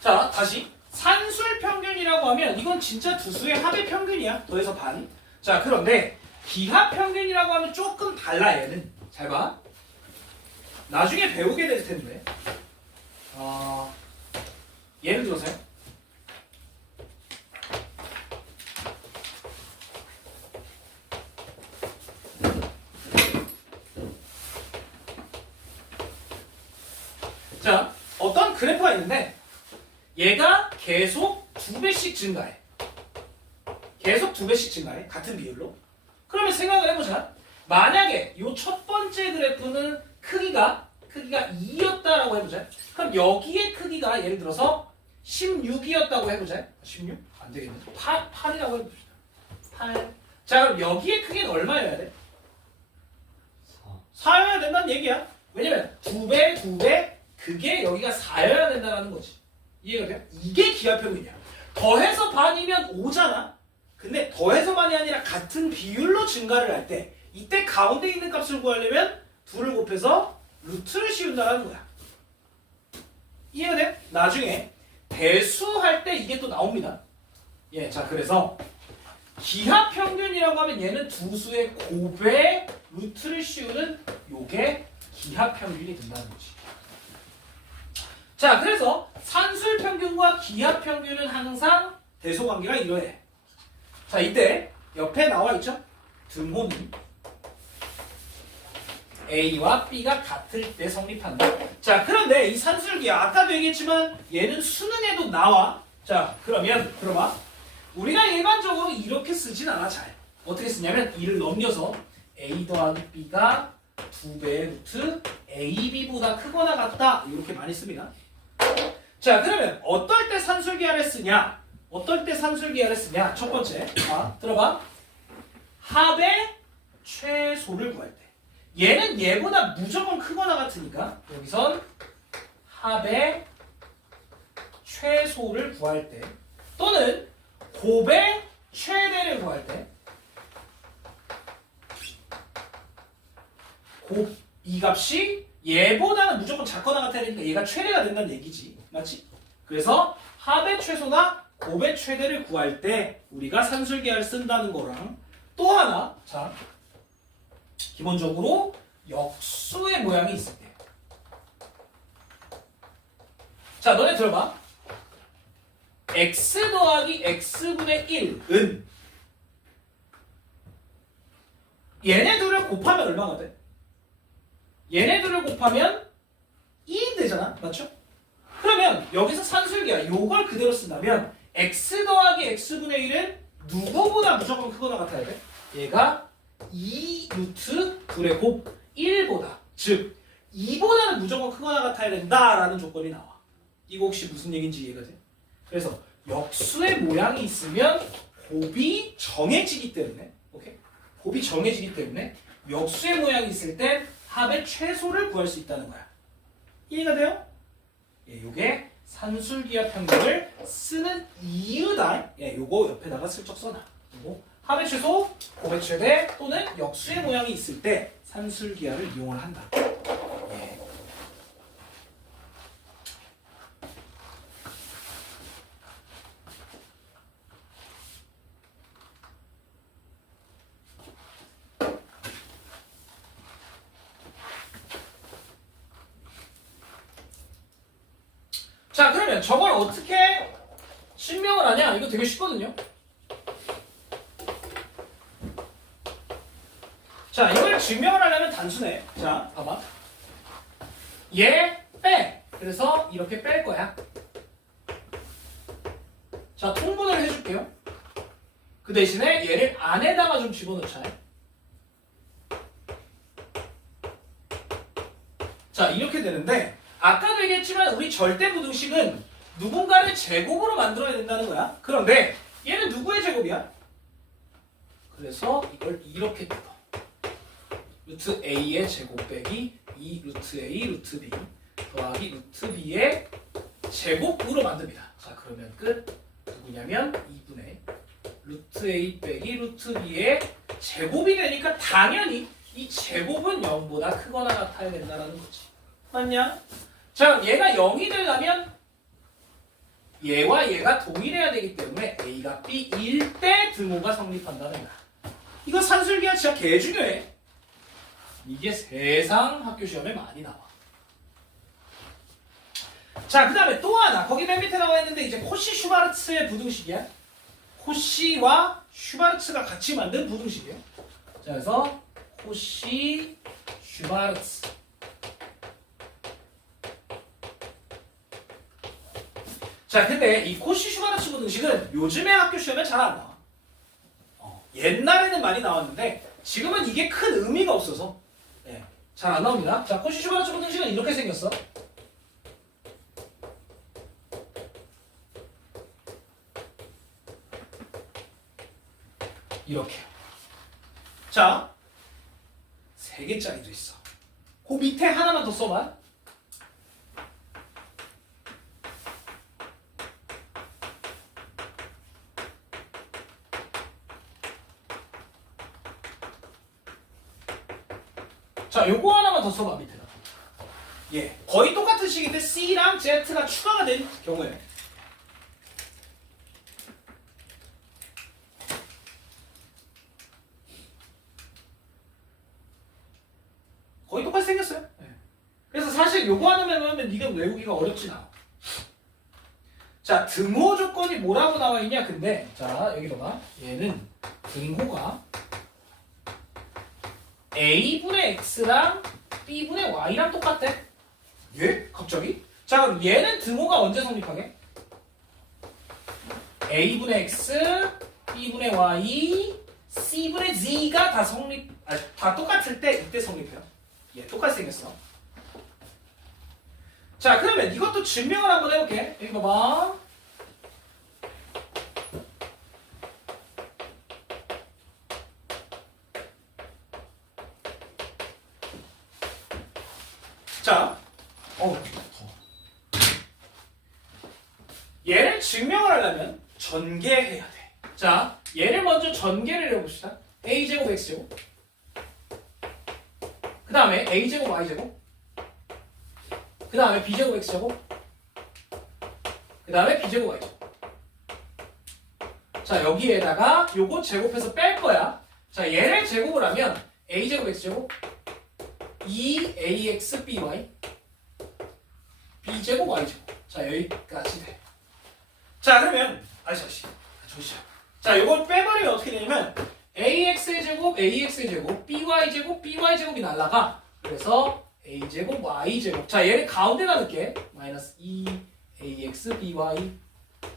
자, 다시 산술평균이라고 하면 이건 진짜 두 수의 합의 평균이야. 더해서 반. 자, 그런데 기하평균이라고 하면 조금 달라. 얘는 잘 봐. 나중에 배우게 될 텐데 예를 들어서요. 자, 어떤 그래프가 있는데 얘가 계속 2배씩 증가해. 계속 2배씩 증가해. 같은 비율로. 그러면 생각을 해보자. 만약에 이 첫 번째 그래프는 크기가 2였다라고 해보자. 그럼 여기의 크기가 예를 들어서 16이었다고 해보자. 16? 안 되겠네. 8이라고 해봅시다. 8. 자, 그럼 여기의 크기는 얼마여야 돼? 4여야 된다는 얘기야. 왜냐면 2배, 그게 여기가 4여야 된다는 거지. 이해가 돼요? 이게 기하평균이야. 더해서 반이면 5잖아. 근데 더해서 반이 아니라 같은 비율로 증가를 할 때 이때 가운데 있는 값을 구하려면 2를 곱해서 루트를 씌운다는 거야. 이해가 돼? 나중에 대수할 때 이게 또 나옵니다. 예, 자, 그래서 기하평균이라고 하면 얘는 두 수의 곱의 루트를 씌우는 요게 기하평균이 된다는 거지. 자, 그래서 산술평균과 기하평균은 항상 대소관계가 이러해. 자, 이때 옆에 나와 있죠? 등호는 A와 B가 같을 때 성립한다. 자, 그런데 이 산술기야. 아까도 얘기했지만 얘는 수능에도 나와. 자, 그러면 들어봐. 우리가 일반적으로 이렇게 쓰진 않아. 잘. 어떻게 쓰냐면 2를 넘겨서 A 더하기 B가 2배의 루트 AB보다 크거나 같다. 이렇게 많이 씁니다. 자, 그러면 어떨 때 산술기하를 쓰냐? 첫 번째. 자, 들어봐. 합의 최소를 구할 때. 얘는 얘보다 무조건 크거나 같으니까 여기선 합의 최소를 구할 때 또는 곱의 최대를 구할 때 곱 이 값이 얘보다는 무조건 작거나 같아야 되니까 얘가 최대가 된다는 얘기지. 맞지? 그래서 합의 최소나 곱의 최대를 구할 때 우리가 산술기하를 쓴다는 거랑 또 하나, 자, 기본적으로 역수의 모양이 있을 때. 자, 너네 들어봐. x 더하기 x분의 1은 얘네들을 곱하면 얼마가 돼? 얘네들을 곱하면 2인 되잖아. 맞죠? 그러면 여기서 산술기야. 요걸 그대로 쓴다면 x 더하기 x분의 1은 누구보다 무조건 크거나 같아야 돼? 얘가 2 루트 둘의 곱 1보다 즉 2보다는 무조건 크거나 같아야 된다라는 조건이 나와. 이거 혹시 무슨 얘기인지 이해가 돼? 그래서 역수의 모양이 있으면 곱이 정해지기 때문에 오케이? 곱이 정해지기 때문에 역수의 모양이 있을 때 합의 최소를 구할 수 있다는 거야. 이해가 돼요? 예, 요게 산술기하 평균을 쓰는 이유다. 예, 요거 옆에다가 슬쩍 써놔. 그리고 합의 최소, 곱의 최대 또는 역수의 모양이 있을 때 산술기하를 이용을 한다. 예. 자, 그러면 저걸 어떻게 증명을 하냐? 이거 되게 쉽거든요. 자, 이걸 증명을 하려면 단순해. 자, 봐봐. 얘 빼. 그래서 이렇게 뺄 거야. 자, 통분을 해줄게요. 그 대신에 얘를 안에다가 좀 집어넣자. 자, 이렇게 되는데 아까도 얘기했지만 우리 절대부등식은 누군가를 제곱으로 만들어야 된다는 거야. 그런데 얘는 누구의 제곱이야? 그래서 이걸 이렇게 뜯어. 루트 a의 제곱 빼기 2 루트 a 루트 b 더하기 루트 b의 제곱으로 만듭니다. 자, 그러면 끝. 누구냐면 2분의 루트 a 빼기 루트 b의 제곱이 되니까 당연히 이 제곱은 0보다 크거나 같아야 된다는 거지. 맞냐? 자, 얘가 0이 되려면 얘와 얘가 동일해야 되기 때문에 a가 b일 때 등호가 성립한다는 거야. 이거 산술기하 진짜 개 중요해. 이게 세상 학교 시험에 많이 나와. 자, 그 다음에 또 하나. 거기 맨 밑에 나와 있는데 이제 코시 슈바르츠의 부등식이야. 코시와 슈바르츠가 같이 만든 부등식이에요. 자, 그래서 코시 슈바르츠. 자, 근데 이 코시 슈바르츠 부등식은 요즘에 학교 시험에 잘 안 나와. 옛날에는 많이 나왔는데 지금은 이게 큰 의미가 없어서 잘 안 나옵니다. 자, 코시 슈바르츠 부등식은 이렇게 생겼어. 이렇게. 자, 3개짜리도 있어. 그 밑에 하나만 더 써봐. 자, 요거 하나만 더 써봐, 밑에다. 예, 거의 똑같은 식인데 C랑 Z가 추가가 된 경우에 거의 똑같이 생겼어요. 예. 그래서 사실 요거 하나만 네가 외우기가 어렵진 않아. 자, 등호 조건이 뭐라고 나와 있냐? 근데 자, 여기 봐봐. 얘는 등호가 A분의 X랑 B분의 Y랑 똑같대. 예? 갑자기? 자, 그럼 얘는 등호가 언제 성립하게? A분의 X, B분의 Y, C분의 Z가 다 다 똑같을 때 이때 성립해요. 예, 똑같이 생겼어. 자, 그러면 이것도 증명을 한번 해볼게. 여기 봐봐. 자, 얘를 증명을 하려면 전개해야 돼. 자, 얘를 먼저 전개를 해봅시다. a제곱 x제곱 그 다음에 a제곱 y제곱 그 다음에 b제곱 x제곱 그 다음에 b제곱 y제곱. 자, 여기에다가 요거 제곱해서 뺄 거야. 자, 얘를 제곱을 하면 a제곱 x제곱 2ax by b제곱 y제곱. 자, 여기까지 돼. 자, 그러면 잠시만. 자, 요걸 빼버리면 어떻게 되냐면 ax의 제곱, ax의 제곱, by제곱, by제곱이 날라가. 그래서 a제곱, y제곱. 자, 얘를 가운데다 넣을게. 마이너스 2ax by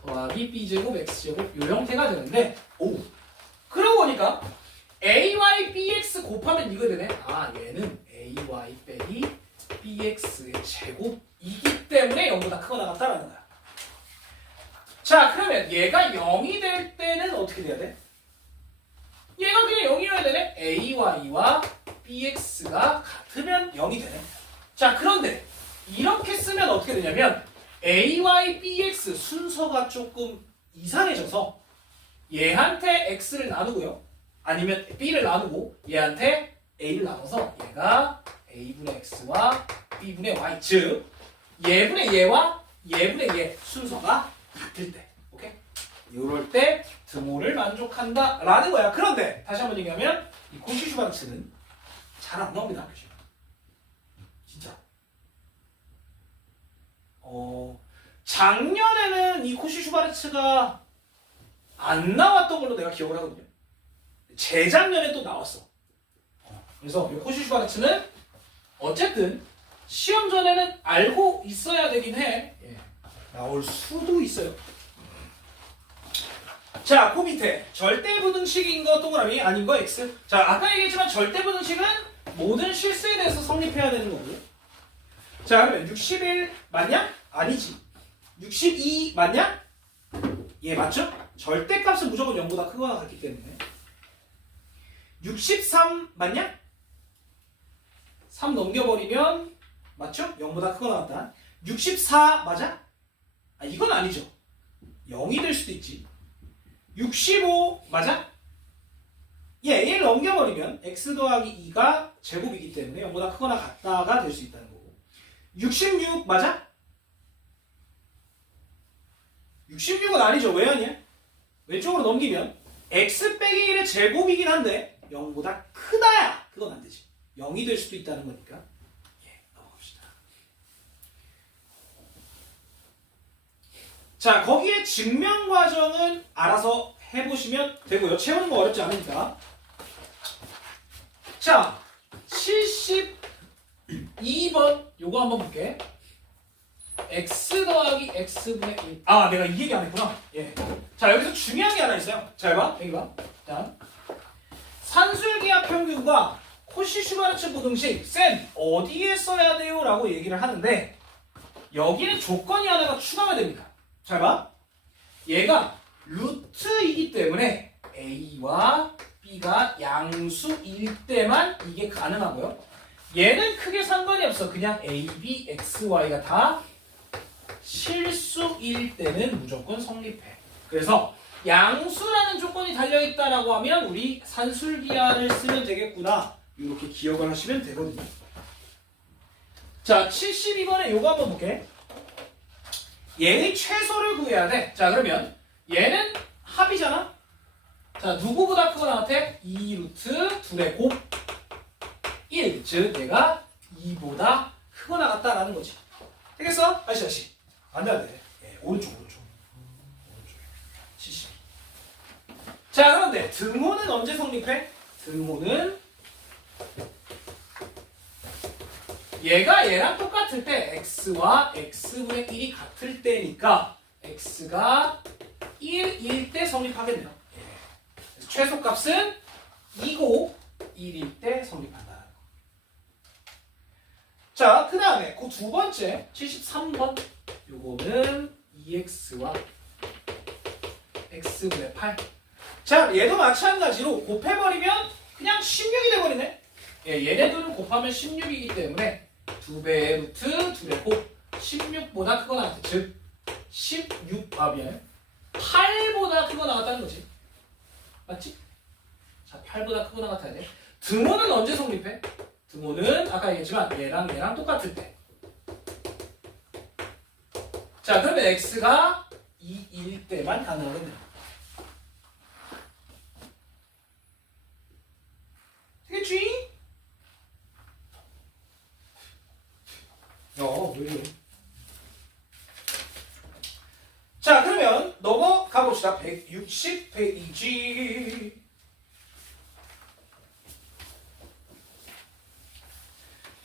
더하기 b제곱, x제곱 요 형태가 되는데 그러고 보니까 AY BX 곱하면 이거 되네. 아 얘는 AY 빼기 BX의 제곱이기 때문에 0보다 크거나 같다라는 거야. 자 그러면 얘가 0이 될 때는 어떻게 돼야 돼? 얘가 그냥 0이어야 되네. AY와 BX가 같으면 0이 되네. 자 그런데 이렇게 쓰면 어떻게 되냐면 AY BX 순서가 조금 이상해져서 얘한테 X를 나누고요. 아니면 B를 나누고 얘한테 A를 나눠서 얘가 A분의 X와 B분의 Y 즉 얘분의 얘와 얘분의 얘 순서가 같을 때 오케이? 이럴 때 등호를 만족한다 라는 거야. 그런데 다시 한번 얘기하면 이 코시-슈바르츠는 잘 안 나옵니다. 교실. 진짜 작년에는 이 코시-슈바르츠가 안 나왔던 걸로 내가 기억을 하거든요. 재작년에 또 나왔어. 그래서 이 코시-슈바르츠는 어쨌든 시험 전에는 알고 있어야 되긴 해. 예. 나올 수도 있어요. 자, 그 밑에 절대부등식인 거 동그라미 아닌 거 X. 자, 아까 얘기했지만 절대부등식은 모든 실수에 대해서 성립해야 되는 거고요. 자, 그러면 61 맞냐? 아니지. 62 맞냐? 예, 맞죠? 절대값은 무조건 0보다 크거나 같기 때문에. 63 맞냐? 3 넘겨버리면 맞죠? 0보다 크거나 같다. 64 맞아? 아, 이건 아니죠. 0이 될 수도 있지. 65 맞아? 예, 1 넘겨버리면 x 더하기 2가 제곱이기 때문에 0보다 크거나 같다가 될 수 있다는 거고. 66 맞아? 66은 아니죠. 왜 아니야? 왼쪽으로 넘기면 x 빼기 1의 제곱이긴 한데 0보다 크다야. 그건 안 되지. 0이 될 수도 있다는 거니까. 예, 넘어갑시다. 자, 거기에 증명 과정은 알아서 해보시면 되고요. 채우는 거 어렵지 않으니까. 자, 72번 요거 한번 볼게. x 더하기 x분의 1. 아, 내가 이 얘기 안 했구나. 예. 자, 여기서 중요한 게 하나 있어요. 잘 봐. 여기 봐. 자, 산술기하 평균과 코시-슈바르츠 부등식 쌤 어디에 써야 돼요? 라고 얘기를 하는데 여기는 조건이 하나가 추가가 됩니다. 잘 봐. 얘가 루트이기 때문에 A와 B가 양수일 때만 이게 가능하고요. 얘는 크게 상관이 없어. 그냥 A, B, X, Y가 다 실수일 때는 무조건 성립해. 그래서 양수라는 조건이 달려있다라고 하면 우리 산술기하를 쓰면 되겠구나. 이렇게 기억을 하시면 되거든요. 자, 72번에 요거 한번 볼게. 얘의 최소를 구해야 돼. 자, 그러면 얘는 합이잖아. 자, 누구보다 크거나 같아? 2루트 2의 곱 1. 즉 얘가 2보다 크거나 같다라는 거지. 되겠어? 다시. 안 돼. 예, 오른쪽. 72. 자, 그런데 등호는 언제 성립해? 등호는 얘가 얘랑 똑같을 때 x와 x분의 1이 같을 때니까 x가 1일 때 성립하겠네요. 예. 그래서 최소값은 2고 1일 때 성립한다. 자, 그 다음에 그 두 번째 73번 요거는 2x와 x분의 8. 자, 얘도 마찬가지로 곱해버리면 그냥 16이 돼버리네. 예, 얘네들은 곱하면 16이기 때문에 2배의 루트 2의 곱 16보다 크거나 같아. 즉 8보다 크거나 같다는 거지. 맞지? 자, 8보다 크거나 같아야 돼. 등호는 언제 성립해? 등호는 아까 얘기했지만 얘랑 똑같을 때. 자, 그러면 x가 2일 때만 가능하겠네요. 되겠지? 왜 이래? 자, 그러면 넘어가 봅시다. 160페이지.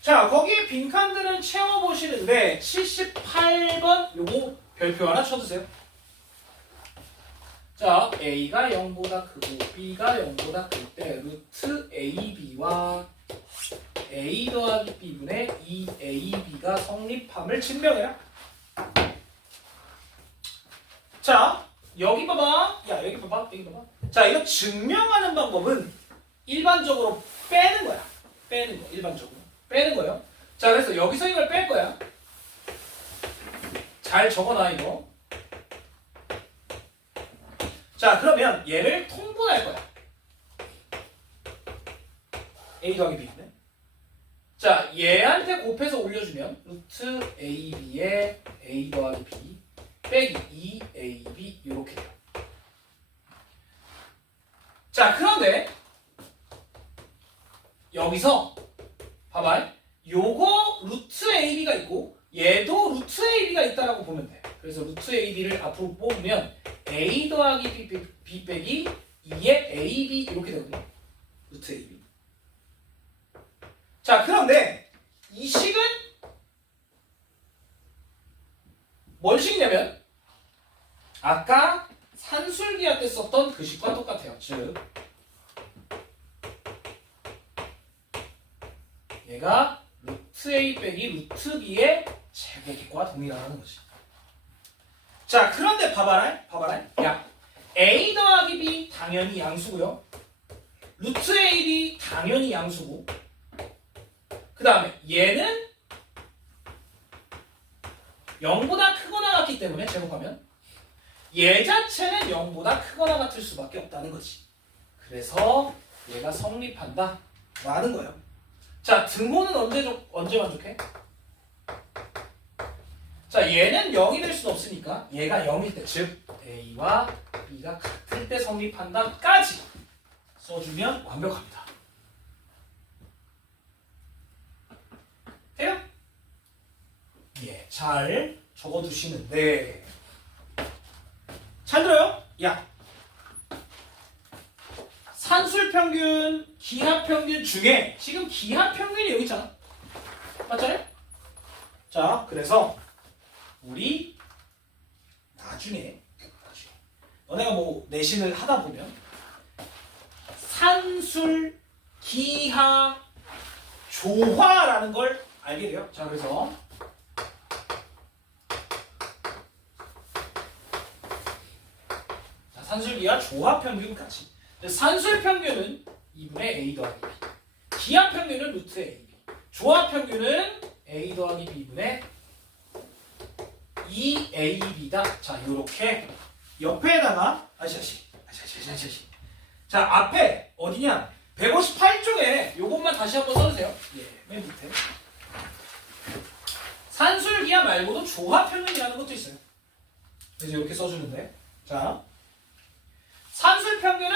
자, 거기에 빈칸들은 채워보시는데 78번 요거 별표 하나 쳐주세요. 자, A가 0보다 크고 B가 0보다 클 때 루트 AB와 A 더하기 B분의 2AB가 성립함을 증명해라. 자, 여기 봐봐. 야, 여기 봐봐. 여기 봐봐. 자, 이거 증명하는 방법은 일반적으로 빼는 거야. 빼는 거. 일반적으로. 빼는 거예요. 자, 그래서 여기서 이걸 뺄 거야. 잘 적어놔, 이거. 자, 그러면 얘를 통분할 거야. A 더하기 B네. 자, 얘한테 곱해서 올려주면 루트 AB에 A 더하기 B 빼기 2AB 이렇게 돼요. 자, 그런데 여기서 봐봐. 요거 루트 AB가 있고 얘도 루트 AB가 있다라고 보면 돼. 그래서 루트 AB를 앞으로 뽑으면 A 더하기 B 빼기 2의 AB 이렇게 되거든요. 루트 AB. 자, 그런데 이 식은 뭔 식이냐면 아까 산술기할 때 썼던 그 식과 똑같아요. 즉 얘가 루트 A 빼기 루트 B의 제곱과 동일하다는 거지. 자, 그런데 봐봐라. 야, A 더하기 B 당연히 양수고요. 루트 AB 당연히 양수고 그 다음에 얘는 0보다 크거나 같기 때문에 제곱하면 얘 자체는 0보다 크거나 같을 수밖에 없다는 거지. 그래서 얘가 성립한다 라는 거예요. 자, 등호는 언제 만족해? 자, 얘는 0이 될 수는 없으니까 얘가 0일 때, 즉 A와 B가 같을 때 성립한다까지 써주면 완벽합니다. 돼요? 예, 잘 적어두시는데 잘 들어요? 야, 산술평균, 기하평균 중에 지금 기하평균이 여기 있잖아. 맞잖아요? 자, 그래서 우리 나중에 너네가 뭐 내신을 하다 보면 산술, 기하, 조화라는 걸 알게 돼요. 자, 그래서 산술기하 조합평균까지. 산술평균은 2분의 A 더하기 B, 기하평균은 루트 AB, 조합평균은 A 더하기 B분의 2AB다. 자, 요렇게 옆에다가 아시아시. 자, 앞에 어디냐? 158쪽에 요것만 다시 한번 써주세요. 예, 맨 밑에. 산술기하 말고도 조합평균이라는 것도 있어요. 그래서 이렇게 써주는데, 자, 산술평균은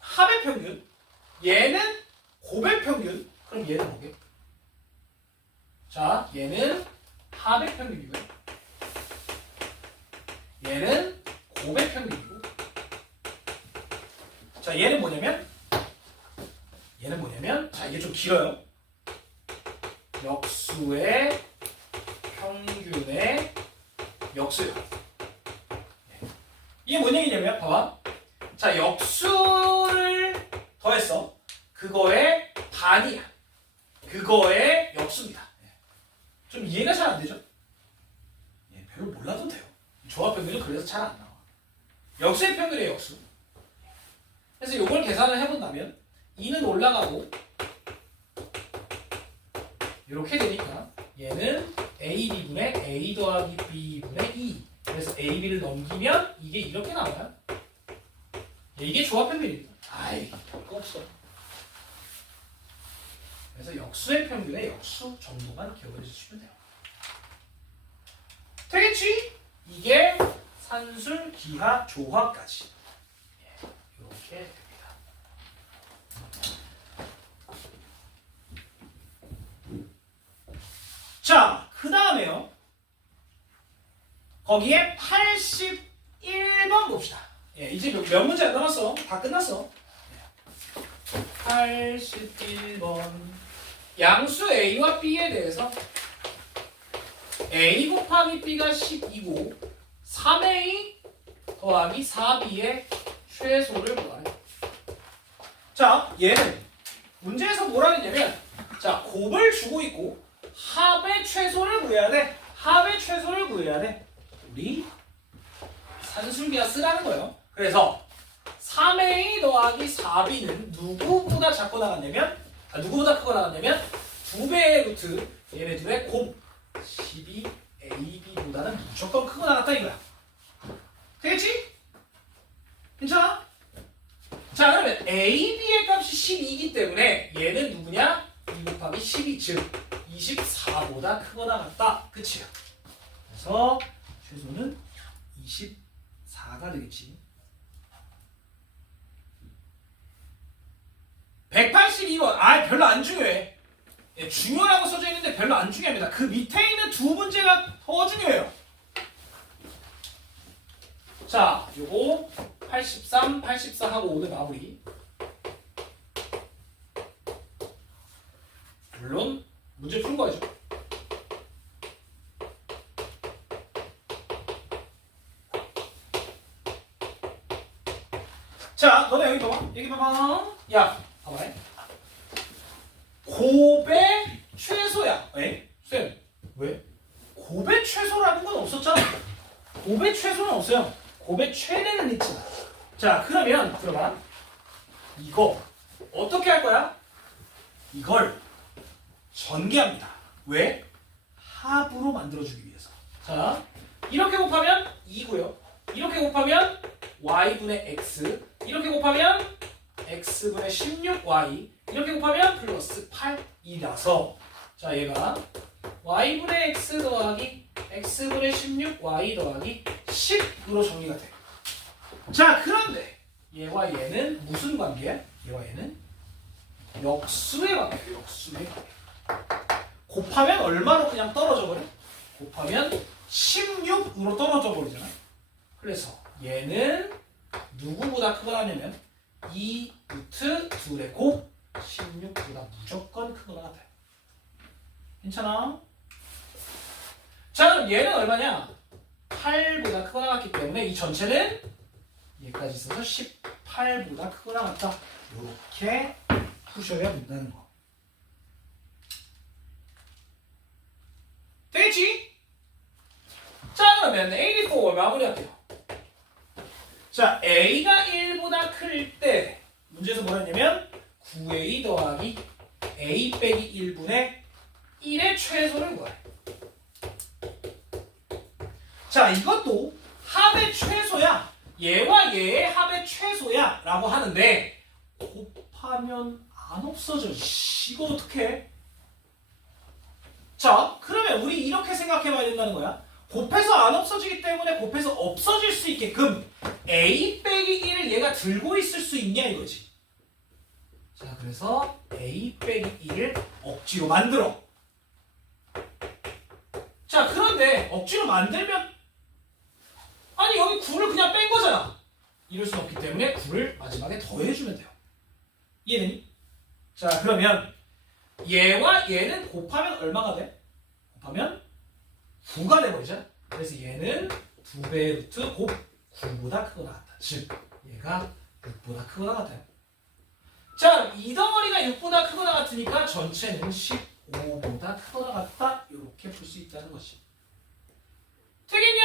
합의평균, 얘는 고배평균. 그럼 얘는 뭐게? 자, 얘는 합의평균이고요. 얘는 고배평균이고. 자, 얘는 뭐냐면, 자, 이게 좀 길어요. 역수의 평균의 역수요. 이게 뭔 얘기냐면, 봐봐. 자, 역수를 더했어. 그거의 반이야. 그거의 역수입니다. 좀 이해가 잘 안 되죠? 예, 별로 몰라도 돼요. 조합평균은 그래서 잘 안 나와. 역수의 평균의 역수. 그래서 이걸 계산을 해본다면 2는 올라가고 이렇게 되니까 얘는 AB분의 A 더하기 B분의 2. 그래서 AB를 넘기면 이게 이렇게 나와요. 이게 조합평균입니다. 아이, 별거 없어. 그래서 역수의 평균의 역수 정도만 기억해 주시면 돼요. 되겠지? 이게 산술, 기하, 조합까지. 예, 이렇게 됩니다. 자, 그 다음에요. 거기에 81번 봅시다. 예, 이제 몇 문제 안 남았어. 다 끝났어. 81번. 양수 A와 B에 대해서 A 곱하기 B가 10이고 3A 더하기 4B의 최소를 구하래. 자, 얘는 문제에서 뭐라 했냐면 자, 곱을 주고 있고 합의 최소를 구해야 돼. 합의 최소를 구해야 돼. 우리 산술비야 쓰라는 거예요. 그래서 3a 더하기 4b는 누구보다 작고 나갔냐면 누구보다 크고 나갔냐면 2배의 루트 얘네들의 곱 12ab보다는 무조건 크고 나갔다 이거야. 되겠지? 괜찮아? 자, 그러면 AB의 값이 12이기 때문에 얘는 누구냐? 2 곱하기 12, 즉 24보다 크거나 같다. 그치요? 그래서 최소는 24가 되겠지. 182번. 아, 별로 안 중요해. 예, 중요하다고 써져 있는데 별로 안 중요합니다. 그 밑에 있는 두 문제가 더 중요해요. 자, 요거 83, 84하고 오늘 마무리. 물론 문제 푼 거죠. 자, 너네 여기 봐봐. 여기 봐봐. 야, 봐봐. 곱의 최소야. 에? 쌤, 왜? 곱의 최소라는 건 없었잖아. 곱의 최소는 없어요. 곱의 최대는 있지. 자, 그러면 들어봐. 이거 어떻게 할 거야? 이걸 전개합니다. 왜? 합으로 만들어주기 위해서. 자, 이렇게 곱하면 2고요. 이렇게 곱하면 y분의 x. 이렇게 곱하면 x분의 16y. 이렇게 곱하면 플러스 8이라서 자, 얘가 y분의 x 더하기 x분의 16y 더하기 10으로 정리가 돼. 자, 그런데 얘와 얘는 무슨 관계야? 얘와 얘는 역수의 관계야. 역수의 관계. 곱하면 얼마로 그냥 떨어져 버려? 곱하면 16으로 떨어져 버리잖아. 그래서 얘는 누구보다 크거나 하냐면 2 루트 2의 곱 16보다 무조건 크거나 같아요. 괜찮아? 자, 그럼 얘는 얼마냐? 8보다 크거나 같기 때문에 이 전체는 얘까지 있어서 18보다 크거나 같다. 이렇게 푸셔야 된다는 거. 되겠지? 자, 그러면 84 마무리할게요. 자, A가 1보다 클 때 문제에서 뭐라 했냐면 9A 더하기 A 빼기 1분의 1의 최소를 구해. 자, 이것도 합의 최소야. 얘와 얘의 합의 최소야 라고 하는데 곱하면 안 없어져. 이거 어떡해? 자, 그러면 우리 이렇게 생각해 봐야 된다는 거야. 곱해서 안 없어지기 때문에 곱해서 없어질 수 있게끔 A 빼기 1을 얘가 들고 있을 수 있냐 이거지. 자, 그래서 A 빼기 1을 억지로 만들어. 자, 그런데 억지로 만들면 아니 여기 9를 그냥 뺀 거잖아. 이럴 순 없기 때문에 9를 마지막에 더해주면 돼요. 이해되니? 자, 그러면 얘와 얘는 곱하면 얼마가 돼? 곱하면 9가 돼버리잖아. 그래서 얘는 2배의 루트 곱 9보다 크거나 같다. 즉 얘가 6보다 크거나 같아요. 자, 이 덩어리가 6보다 크거나 같으니까 전체는 15보다 크거나 같다. 이렇게 풀 수 있다는 것이. 되겠냐?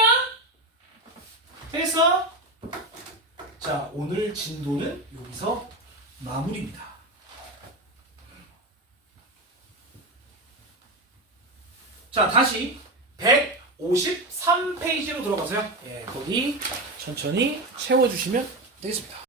됐어? 자, 오늘 진도는 여기서 마무리입니다. 자, 다시 153페이지로 들어가세요. 예, 거기 천천히 채워주시면 되겠습니다.